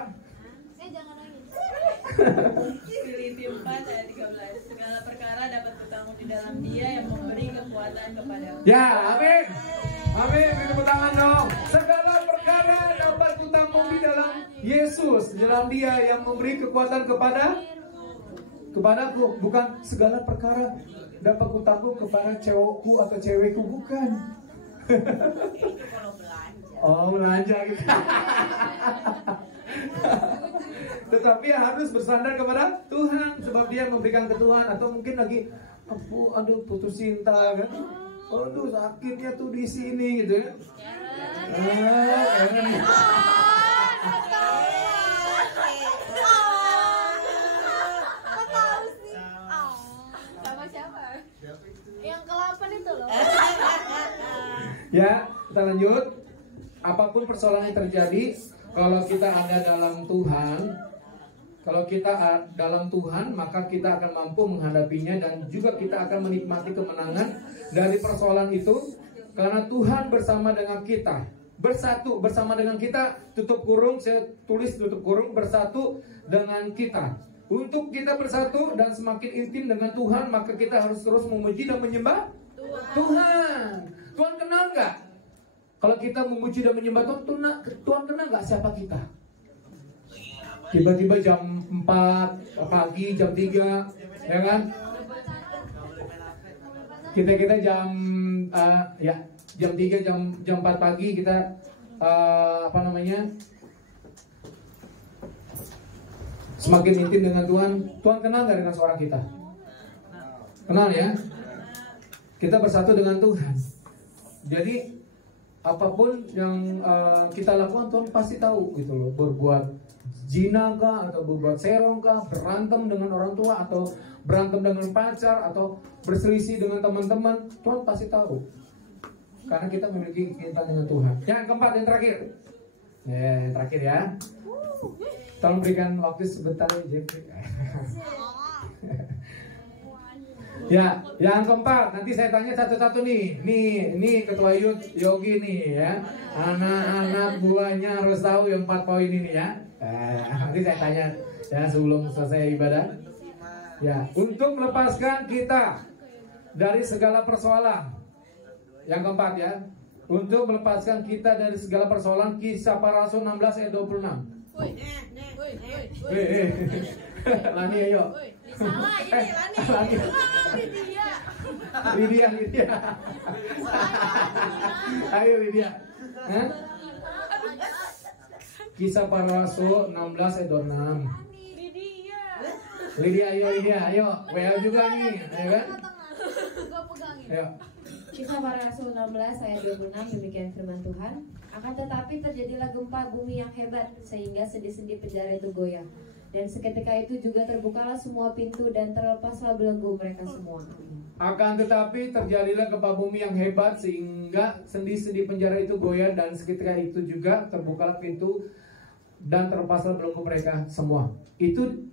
Filipi 4 ayat 13. Segala perkara dapat bertanggung di dalam Dia yang memberi kekuatan kepadamu. Ya, amin. Amin, tepuk tangan dong. Segala perkara dapat kutampung di dalam Yesus, di dalam Dia yang memberi kekuatan kepadaku. Bukan segala perkara dapat kutampung kepada cowokku atau cewekku, bukan. Oh, belanja gitu. Tetapi harus bersandar kepada Tuhan, sebab Dia memberikan ke Tuhan. Atau mungkin lagi, aduh putus cinta kan, aduh sakitnya tuh di sini gitu ya. Sama siapa? Yang ke-8 itu loh. Ya, kita lanjut. Apapun persoalan yang terjadi, kalau kita ada dalam Tuhan, maka kita akan mampu menghadapinya dan juga kita akan menikmati kemenangan dari persoalan itu karena Tuhan bersama dengan kita. Bersatu bersama dengan kita, tutup kurung, saya tulis tutup kurung, bersatu dengan kita. Untuk kita bersatu dan semakin intim dengan Tuhan, maka kita harus terus memuji dan menyembah Tuhan. Tuhan kenal nggak? Kalau kita memuji dan menyembah Tuhan kenal nggak siapa kita? Tiba-tiba jam 4 pagi, jam 3, ya kan? Kita jam jam 3, jam 4 pagi kita semakin intim dengan Tuhan. Tuhan kenal nggak dengan suara kita? Kenal ya? Kita bersatu dengan Tuhan. Jadi apapun yang kita lakukan Tuhan pasti tahu gitu loh. Berbuat zina kah, atau berbuat serong kah, berantem dengan orang tua, atau berantem dengan pacar, atau berselisih dengan teman-teman, Tuhan pasti tahu. Karena kita memiliki keintiman dengan Tuhan. Yang keempat, yang terakhir. Yang terakhir ya. Tolong berikan waktu sebentar ya, Jeffrey. Ya, yang keempat, nanti saya tanya satu-satu nih. Nih Ketua Yogi nih ya. Anak-anak buahnya harus tahu yang 4 poin ini ya. Nanti saya tanya ya sebelum selesai ibadah. Ya, untuk melepaskan kita dari segala persoalan. Yang keempat ya, untuk melepaskan kita dari segala persoalan, Kisah Para Rasul 16 ayat 26. Lani ayo. Salah ini Lani. Lani. Lydia. Lydia. Ayo Lydia. Hah? Kisah Para Rasul 16 ayat 26. Lydia ayo. WA juga nih, ayo kan? Ayo. Kisah Para Rasul 16 ayat 26 demikian firman Tuhan. Akan tetapi terjadilah gempa bumi yang hebat sehingga sendi-sendi penjara itu goyah. Dan seketika itu juga terbukalah semua pintu dan terlepaslah belenggu mereka semua. Akan tetapi terjadilah gempa bumi yang hebat sehingga sendi-sendi penjara itu goyah dan seketika itu juga terbukalah pintu dan terlepaslah belenggu mereka semua. Itu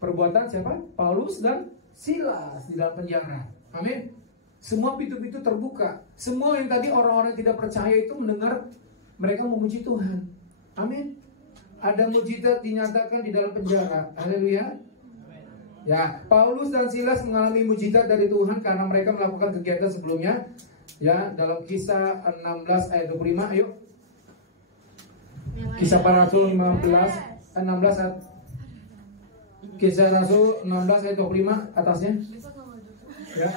perbuatan siapa? Paulus dan Silas di dalam penjara. Amin. Semua pintu-pintu terbuka. Semua yang tadi orang-orang yang tidak percaya itu mendengar mereka memuji Tuhan. Amin. Ada mujizat dinyatakan di dalam penjara. Haleluya. Ya, Paulus dan Silas mengalami mujizat dari Tuhan karena mereka melakukan kegiatan sebelumnya. Ya, dalam Kisah 16 ayat 25, ayo. Kisah Para Rasul 16 ayat Kisah Rasul 16 ayat 25 atasnya. Ya.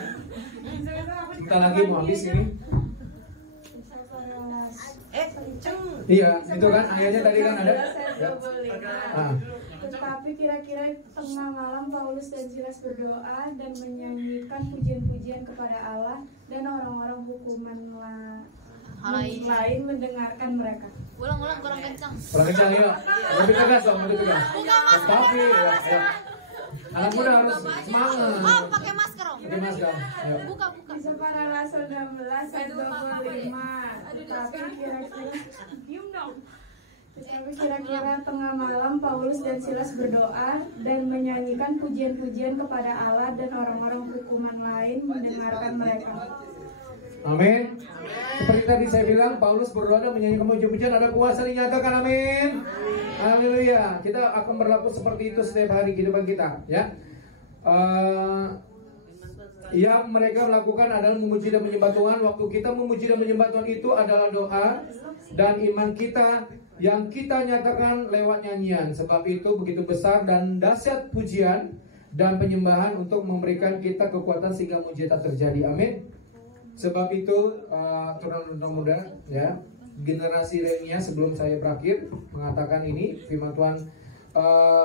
Kita lagi mau habis ini. Iya, itu kan ayatnya tadi kan ada. Ya. Tetapi kira-kira tengah malam Paulus dan Silas berdoa dan menyanyikan pujian-pujian kepada Allah dan orang-orang hukuman lain mendengarkan mereka. Ulang kurang kencang. Kurang kencang ya. Lebih tegas dong, lebih tegas. Tapi ya. Anak muda harus semangat. Oh, pakai masker om. Pakai masker. Ayo. Buka. Kisah Para Rasul 16 ayat 25. Tetapi kira-kira tengah malam Paulus dan Silas berdoa dan menyanyikan pujian-pujian kepada Allah dan orang-orang hukuman lain mendengarkan mereka. Amin. Seperti tadi saya bilang, Paulus berdoa dan menyanyikan pujian-pujian, ada kuasa dinyatakan. Amin. Haleluya. Kita akan berlaku seperti itu setiap hari kehidupan kita, ya. Yang mereka lakukan adalah memuji dan menyembah Tuhan. Waktu kita memuji dan menyembah Tuhan itu adalah doa dan iman kita yang kita nyatakan lewat nyanyian. Sebab itu begitu besar dan dahsyat pujian dan penyembahan untuk memberikan kita kekuatan sehingga mujizat terjadi. Amin. Sebab itu turunan muda, ya, generasi lainnya sebelum saya berakhir mengatakan ini firman Tuhan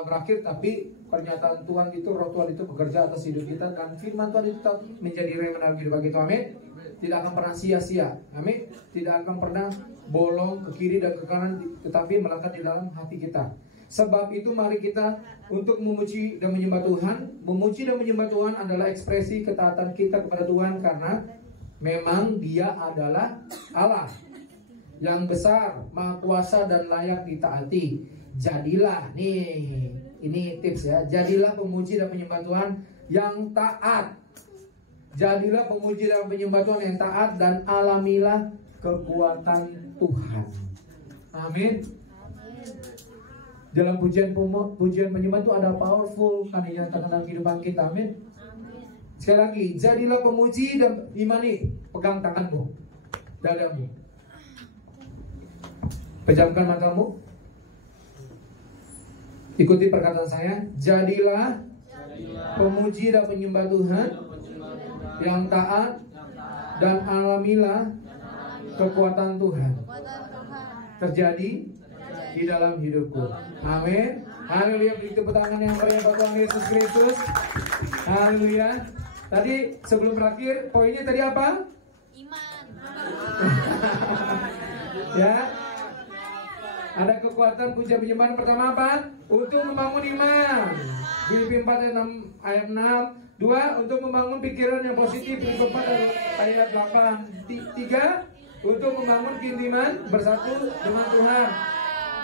berakhir, tapi pernyataan Tuhan itu, roh Tuhan itu bekerja atas hidup kita dan firman Tuhan itu tetap menjadi rema dalam hidup kita. Amin. Tidak akan pernah sia-sia. Amin. Tidak akan pernah bolong ke kiri dan ke kanan, tetapi melangkah di dalam hati kita. Sebab itu mari kita untuk memuji dan menyembah Tuhan. Memuji dan menyembah Tuhan adalah ekspresi ketaatan kita kepada Tuhan karena memang Dia adalah Allah yang besar, maha kuasa dan layak ditaati. Jadilah, nih, ini tips ya. Jadilah pemuji dan penyembah Tuhan yang taat. Jadilah pemuji dan penyembah Tuhan yang taat dan alamilah kekuatan Tuhan. Amin. Dalam pujian penyembah itu ada powerful kan dinyatakan dalam kehidupan kita. Amin. Sekali lagi, jadilah pemuji dan imani. Pegang tanganmu, dadamu. Pejamkan matamu. Ikuti perkataan saya. Jadilah pemuji dan penyembah Tuhan yang taat dan alamilah kekuatan Tuhan terjadi di dalam hidupku. Amin. Haleluya. Beri tepuk tangan yang meriah buat Tuhan Yesus Kristus. Haleluya. Tadi sebelum berakhir poinnya tadi apa? Iman. Ya. Ada kekuatan pujian penyembahan pertama apa? Untuk membangun iman. Filipi 4 ayat 6. 2. Untuk membangun pikiran yang positif. Filipi 4 ayat 8. 3. Untuk membangun keintiman bersatu dengan Tuhan.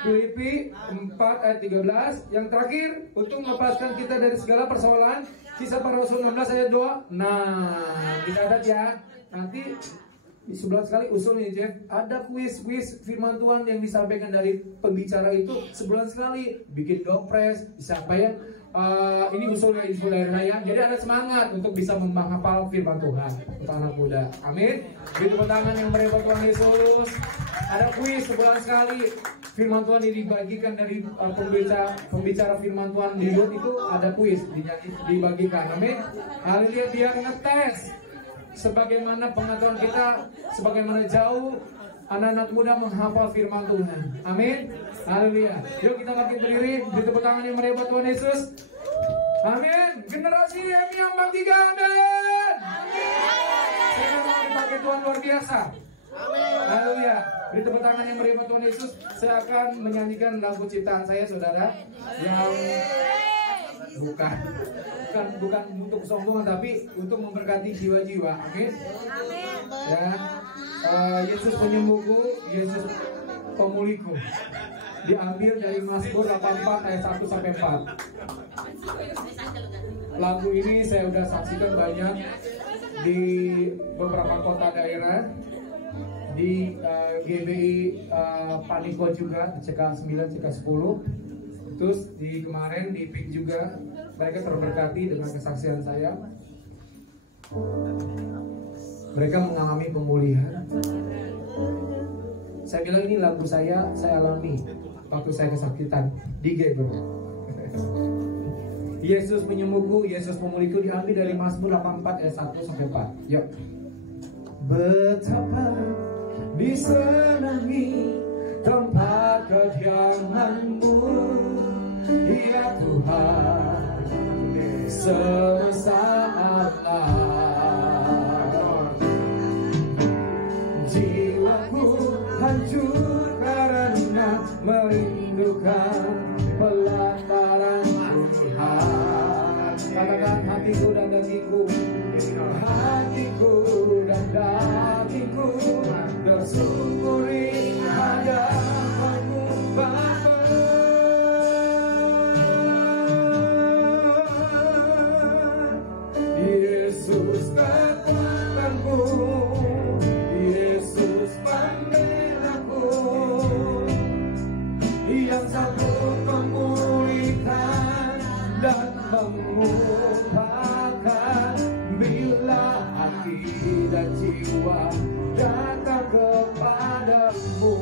Filipi 4 ayat 13. Yang terakhir, untuk melepaskan kita dari segala persoalan. Kisah Para Rasul 16 ayat 2. Nah, dicatat ya. Nanti di sebelah sekali usul nih Jeff, ada kuis firman Tuhan yang disampaikan dari pembicara itu sebulan sekali, bikin dopres, disampaikan ini usulnya saya. Jadi ada semangat untuk bisa menghafal firman Tuhan untuk anak muda. Amin. Beri tepuk tangan yang meriah buat Tuhan Yesus. Ada kuis sebulan sekali. Firman Tuhan ini dibagikan dari pembicara firman Tuhan di YouTube itu ada kuis dibagikan. Amin. Haleluya, biar ngetes sebagaimana pengetahuan kita, sebagaimana jauh anak-anak muda menghafal firman Tuhan. Amin. Haleluya. Yuk kita bangkit berdiri, beri tepuk tangan yang meriah buat Tuhan Yesus. Amin. Generasi Emi Ambang 3. Amin. Saya mau dipakai Tuhan luar biasa. Haleluya. Beri tepuk tangan yang meriah buat Tuhan Yesus. Saya akan menyanyikan lagu ciptaan saya, saudara, yang bukan untuk kesombongan, tapi untuk memberkati jiwa-jiwa. Amin. Ya. Yesus penyembuhku, Yesus pemulihku. Diambil dari Mazmur 84 ayat 1 sampai 4. Lagu ini saya udah saksikan banyak di beberapa kota daerah, di GBI Paniko juga, CK9, CK10. Terus di kemarin di PIK juga mereka terberkati dengan kesaksian saya. Mereka mengalami pemulihan. Saya bilang ini lagu saya alami waktu saya kesakitan di GBI. Yesus penyembuhku, Yesus pemulihku, diambil dari Mazmur 84 ayat 1 sampai 4. Yuk. Betapa disenangi tempat kediaman-Mu, ya Tuhan semesta alam. Jiwaku hancur karena merindukan pelataran Tuhan. Katakan hatiku dan dagingku, hatiku dan dagingku bersyukuri hadapan-Mu Bapa. Yesus kekuatanku, Yesus pembelaku, yang sanggup memulihkan dan mengubahkan bila hati dan jiwa datang kepadamu.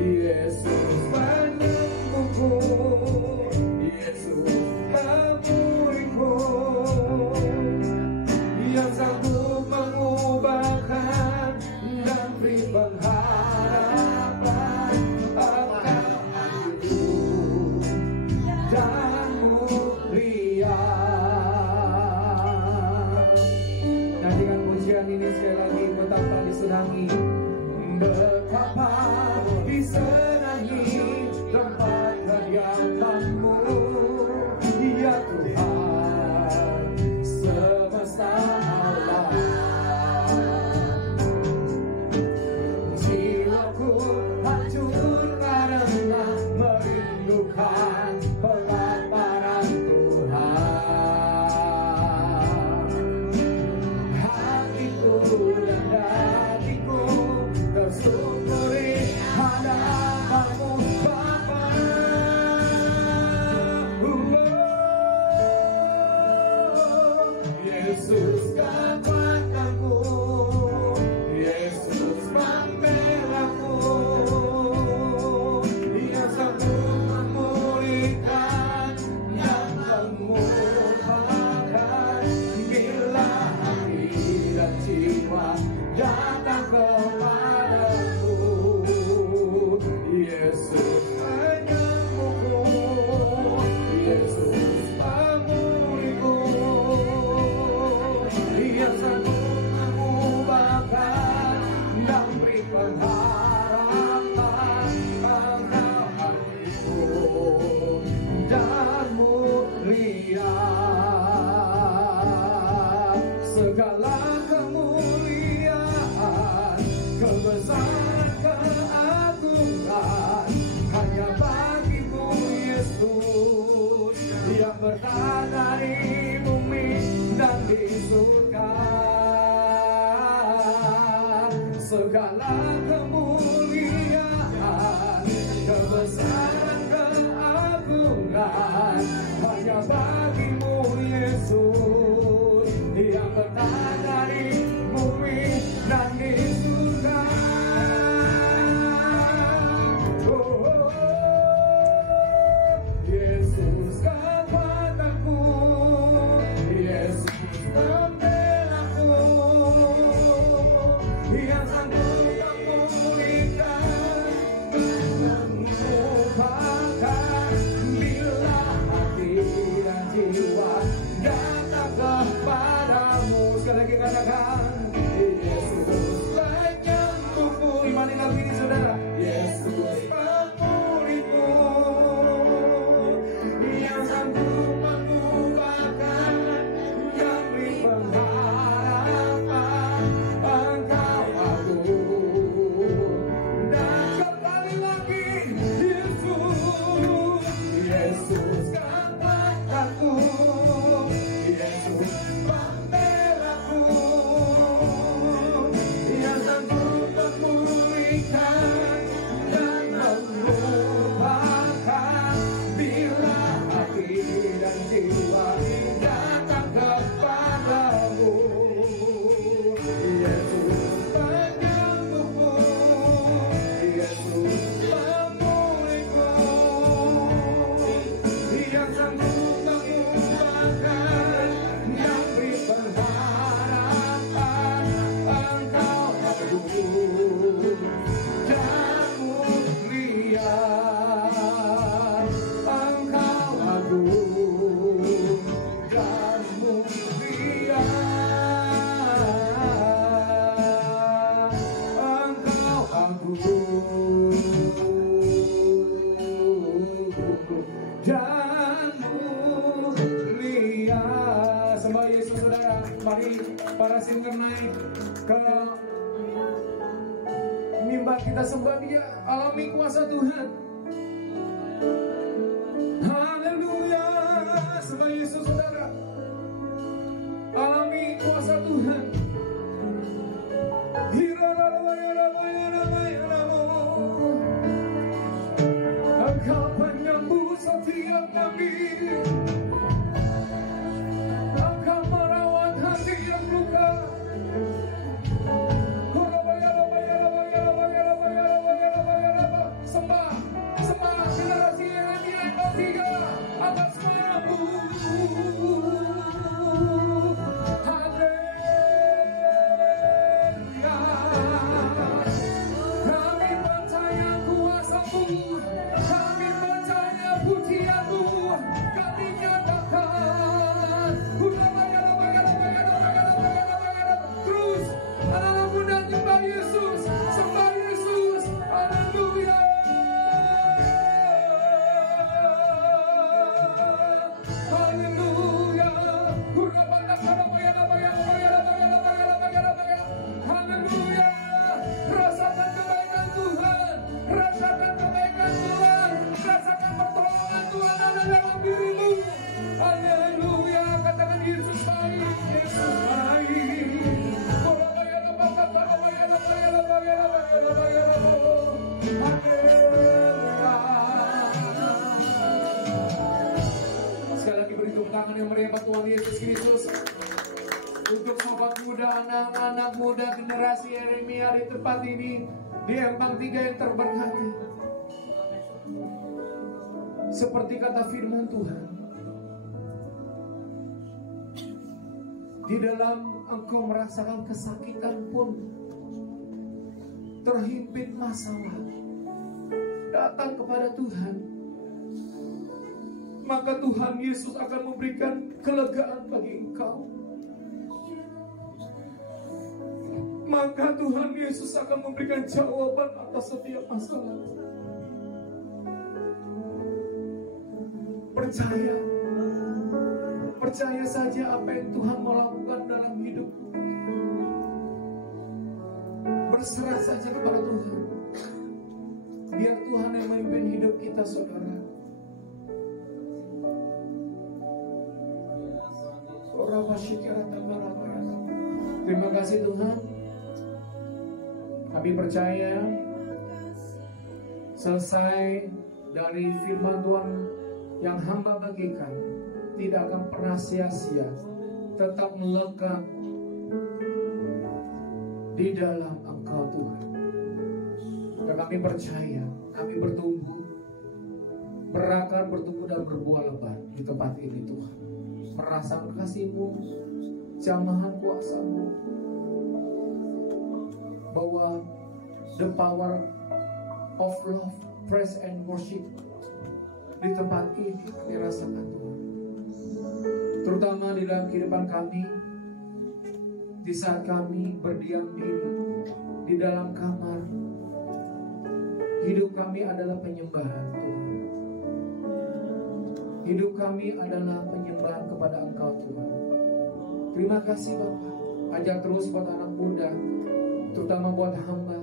Yesus penyembuhku, Yesus pemulihku, yang sanggup mengubahkan dan beri pengharapan. Engkau hidup dan mulia. Nyanyikan pujian ini sekali lagi. Betapa disenangi, betapa disenangi tempat kediaman-Mu, ya Tuhan semesta alam. Jiwaku hancur karena merindukan pelataran Tuhan. Hatiku dan dagingku tersyukuri hadapan-Mu Bapa. Yesus kekuatanku, Yesus pembelaku, yang sanggup memulihkan dan mengubahkan bila hati dan jiwa datang kepadaku. Yesus penyembuhku, Yesus pemulihku, yang sanggup mengubahkan dan beri pengharapan. Engkau hidup dan mulia. Segala kemuliaan, kebesaran, keagungan hanya bagi-Mu Yesus, yang berada di bumi dan di surga. Segala kemuliaan, kebesaran, keagungan Tuhan. Hanya bagimu Yesus yang bertahan dari bumi dan di surga. Yesus kekuatanku, Yesus pembelaku, yang sanggup memulihkan dan mengubahkan bila hati dan jiwa datang kepadamu. Sekali lagi katakan, Yesus penyembuhku. Imani lagu ini saudara. Yesus pemulihku, yang sanggup mengubahkan dan beri pengharapan. Engkau agung. Dan kembali lagi, Yesus, Yesus kekuatanku, Yesus pembelaku, yang sanggup memulihkan dan mengubahkan bila hati dan jiwa datang kepadamu. Yesus penyembuhku, Yesus pemulihku, yang sanggup mengubahkan dan beri pengharapan. Engkau agung dan mulia, Engkau agung dan mulia, Engkau agung dan mulia. Sembah Yesus saudara. Mari para singer naik ke mimbar, kita sembah Dia. Alami kuasa Tuhan. Haleluya. Sembah Yesus saudara. Alami kuasa Tuhan. Engkau penyembuh setiap kami, Engkau merawat hati yang luka. Sembah, sembah generasi Yeremia 03 atas namamu. Haleluya. Kami percaya kuasa-Mu, kami percaya pujian-Mu, kami nyatakan. Terus anak-anak muda nyembah Yesus, sembah Yesus. Haleluya. Haleluya. Haleluya. Rasakan kebaikan Tuhan, rasakan kebaikan Tuhan, rasakan pertolongan Tuhan ada dalam dirimu. Haleluya. Katakan Yesus baik, Yesus baik. Sekali lagi beri tepuk tangan yang meriah Tuhan Yesus Kristus. Untuk sobat muda, anak-anak muda generasi Yeremia di tempat ini, di Empang 3 yang terberkati. Seperti kata firman Tuhan, di dalam engkau merasakan kesakitan pun, terhimpit masalah, datang kepada Tuhan, maka Tuhan Yesus akan memberikan kelegaan bagi engkau. Maka Tuhan Yesus akan memberikan jawaban atas setiap masalah. Percaya, percaya saja apa yang Tuhan mau lakukan dalam hidup. Berserah saja kepada Tuhan. Biar Tuhan yang memimpin hidup kita, saudara. Terima kasih Tuhan. Kami percaya selesai dari firman Tuhan yang hamba bagikan tidak akan pernah sia-sia, tetap melekat di dalam Engkau Tuhan. Dan kami percaya, kami bertumbuh, berakar, bertumbuh dan berbuah lebat di tempat ini Tuhan. Merasakan kasih-Mu, jamahan kuasa-Mu, bahwa the power of love, praise and worship di tempat ini kami rasakan Tuhan. Terutama di dalam kehidupan kami, di saat kami berdiam diri di dalam kamar, hidup kami adalah penyembahan Tuhan. Hidup kami adalah penyembahan kepada Engkau Tuhan. Terima kasih Bapak. Ajak terus buat anak muda, terutama buat hamba,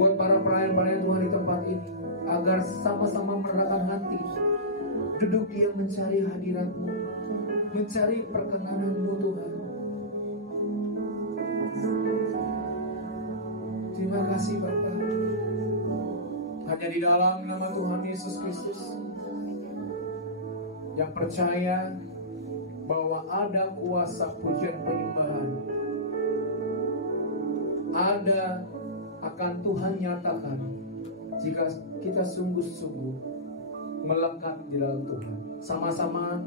buat para pelayan-pelayan Tuhan di tempat ini, agar sama-sama merendahkan hati, duduk diam mencari hadirat-Mu, mencari perkenanan-Mu Tuhan. Terima kasih Bapa. Hanya di dalam nama Tuhan Yesus Kristus yang percaya bahwa ada kuasa pujian penyembahan, ada akan Tuhan nyatakan jika kita sungguh-sungguh melekat di dalam Tuhan. Sama-sama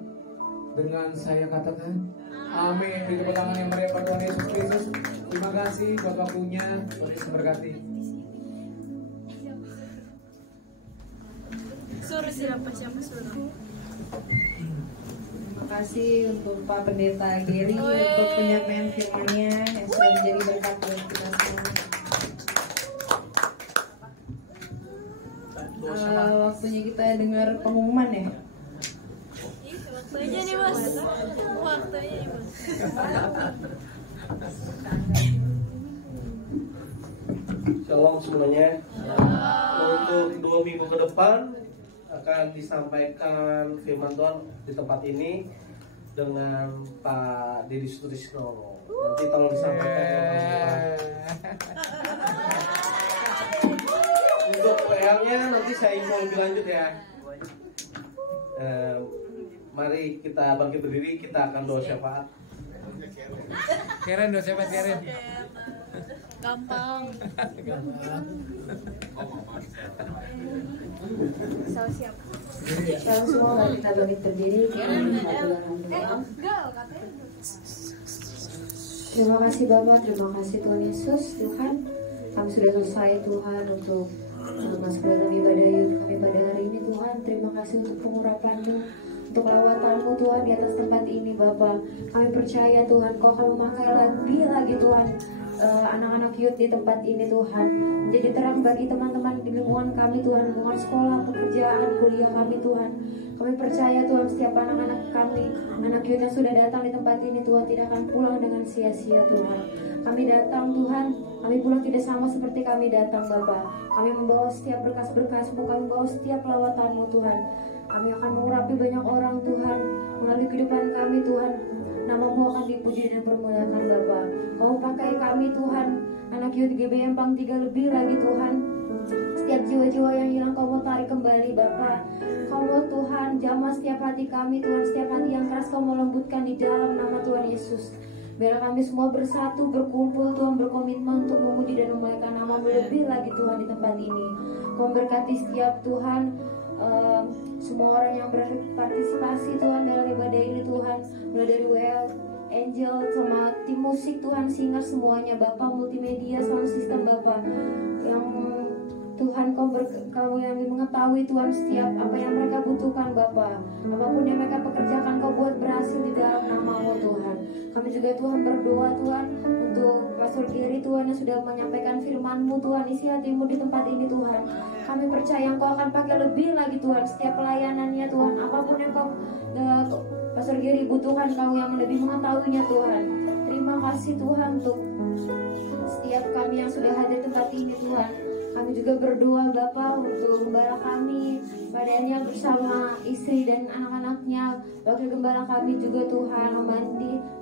dengan saya katakan amin. Di tepuk tangan yang meriah Tuhan Yesus Kristus. Terima kasih buat waktunya. Tuhan Yesus berkati. Suruh siapa suruh. Terima kasih untuk Pak Pendeta Geri untuk penyampaian firman-Nya yang sudah menjadi berkat buat kita semua. Waktunya kita dengar pengumuman ya. Waktunya nih Mas. Waktunya nih Mas. Shalom semuanya. Untuk 2 minggu ke depan akan disampaikan firman Tuhan di tempat ini dengan Pak Deddy Sutrisno. Nanti tolong disampaikan. Untuk PL-nya nanti saya info lebih lanjut ya. Mari kita bangkit berdiri, kita akan doa syafaat. Keren doa syafaat Keren. Gampang. Siap. Shalom semua, mari kita bangkit berdiri. Terima kasih Bapak, terima kasih Tuhan Yesus. Tuhan, kami sudah selesai Tuhan untuk masuk dalam ibadah youth kami pada hari ini Tuhan. Terima kasih untuk pengurapan-Mu, untuk lawatanmu Tuhan di atas tempat ini Bapak. Kami percaya Tuhan Kau akan memakai lebih lagi Tuhan anak-anak youth di tempat ini Tuhan, menjadi terang bagi teman-teman di lingkungan kami Tuhan, lingkungan sekolah, pekerjaan, kuliah kami Tuhan. Kami percaya Tuhan setiap anak-anak kami, anak youth yang sudah datang di tempat ini Tuhan tidak akan pulang dengan sia-sia Tuhan. Kami datang Tuhan, kami pulang tidak sama seperti kami datang Bapa. Kami membawa setiap berkas-berkas-Mu, kami membawa setiap lawatan-Mu Tuhan. Kami akan mengurapi banyak orang Tuhan melalui kehidupan kami Tuhan. Nama-Mu akan dipuji dan dipermuliakan Bapa. Kau pakai kami Tuhan, anak youth GBM Pang 3 lebih lagi Tuhan. Setiap jiwa-jiwa yang hilang Kau mau tarik kembali Bapa. Kau mau Tuhan jamah setiap hati kami Tuhan, setiap hati yang keras Kau mau lembutkan di dalam nama Tuhan Yesus. Biar kami semua bersatu, berkumpul Tuhan, berkomitmen untuk memuji dan memuliakan nama-Mu lebih lagi Tuhan di tempat ini. Kau berkati setiap Tuhan semua orang yang berpartisipasi Tuhan dalam ibadah ini Tuhan, mulai dari WL, Angel, sama tim musik Tuhan, singer semuanya Bapak, multimedia, sound system Bapak, yang Tuhan Kau yang mengetahui Tuhan setiap apa yang mereka butuhkan Bapak. Apapun yang mereka pekerjakan Kau buat berhasil di dalam nama-Mu Tuhan. Kami juga Tuhan berdoa Tuhan untuk Pastor Giri Tuhan yang sudah menyampaikan firman-Mu Tuhan, isi hati-Mu di tempat ini Tuhan. Kami percaya Engkau akan pakai lebih lagi Tuhan setiap pelayanannya Tuhan. Apapun yang Pastor Giri butuhkan Kau yang lebih mengetahuinya Tuhan. Terima kasih Tuhan untuk setiap kami yang sudah hadir di tempat ini Tuhan. Kami juga berdoa Bapa untuk gembala kami, padanya bersama istri dan anak-anaknya. Wakil gembala kami juga Tuhan,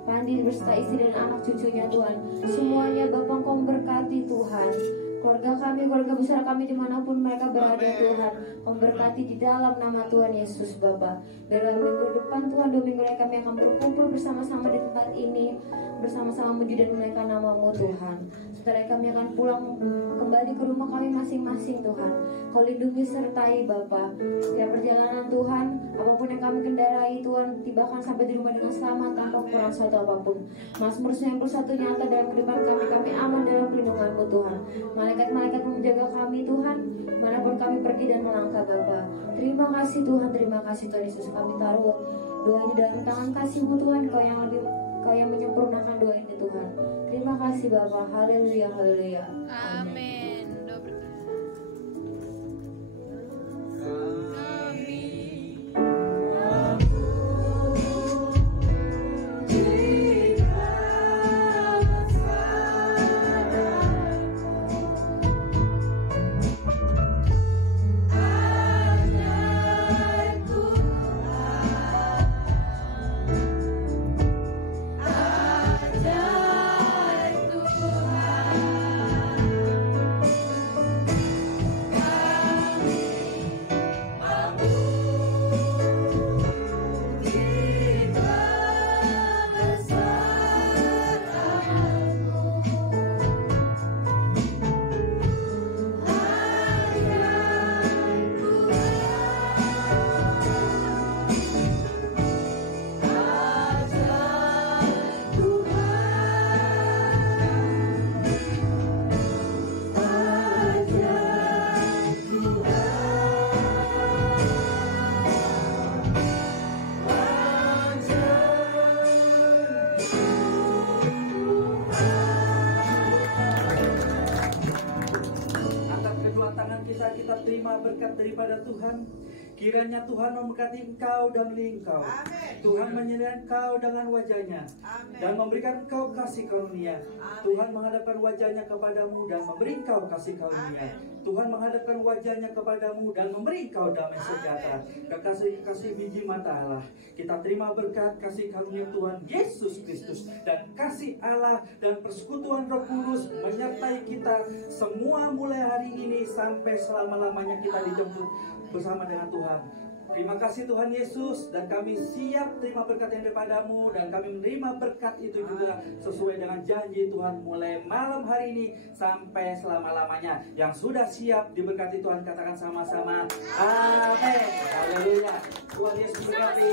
Pandi beserta istri dan anak cucunya Tuhan. Semuanya Bapa Engkau berkati Tuhan. keluarga kami, keluarga besar kami dimanapun mereka berada Tuhan. Memberkati di dalam nama Tuhan Yesus Bapa. Dalam minggu depan Tuhan, 2 minggu lagi kami akan berkumpul bersama-sama di tempat ini, bersama-sama memuji dan menaikkan nama-Mu Tuhan. Setelah kami akan pulang kembali ke rumah kami masing-masing Tuhan. Kau lindungi sertai Bapa. Setiap perjalanan Tuhan, apapun yang kami kendarai Tuhan, tibakan sampai di rumah dengan selamat tanpa kurang satu apapun. Mazmur 91 nyata dalam kehidupan kami aman dalam perlindungan-Mu Tuhan. Malaikat-malaikat menjaga kami Tuhan, manapun kami pergi dan melangkah Bapa. Terima kasih Tuhan, terima kasih Tuhan Yesus. Kami taruh doa ini dalam tangan kasih-Mu Tuhan. Kau yang menyempurnakan doa ini Tuhan. Terima kasih Bapa. Haleluya, haleluya. Amin. Kita terima berkat daripada Tuhan. Kiranya Tuhan memberkati engkau dan engkau. Tuhan menyertai engkau dengan wajahnya. Dan memberikan engkau kasih karunia. Tuhan menghadapkan wajahnya kepadamu dan memberi engkau kasih karunia. Tuhan menghadapkan wajahnya kepadamu dan memberi engkau damai sejahtera. Kekasih biji mata Allah. Kita terima berkat kasih karunia Tuhan Yesus Kristus. Dan kasih Allah dan persekutuan Roh Kudus menyertai kita semua mulai hari ini sampai selama-lamanya kita dijemput bersama dengan Tuhan. Terima kasih Tuhan Yesus, dan kami siap terima berkat yang daripadamu, dan kami menerima berkat itu juga sesuai dengan janji Tuhan mulai malam hari ini sampai selama-lamanya. Yang sudah siap diberkati Tuhan katakan sama-sama amin. Haleluya. Tuhan Yesus berkati.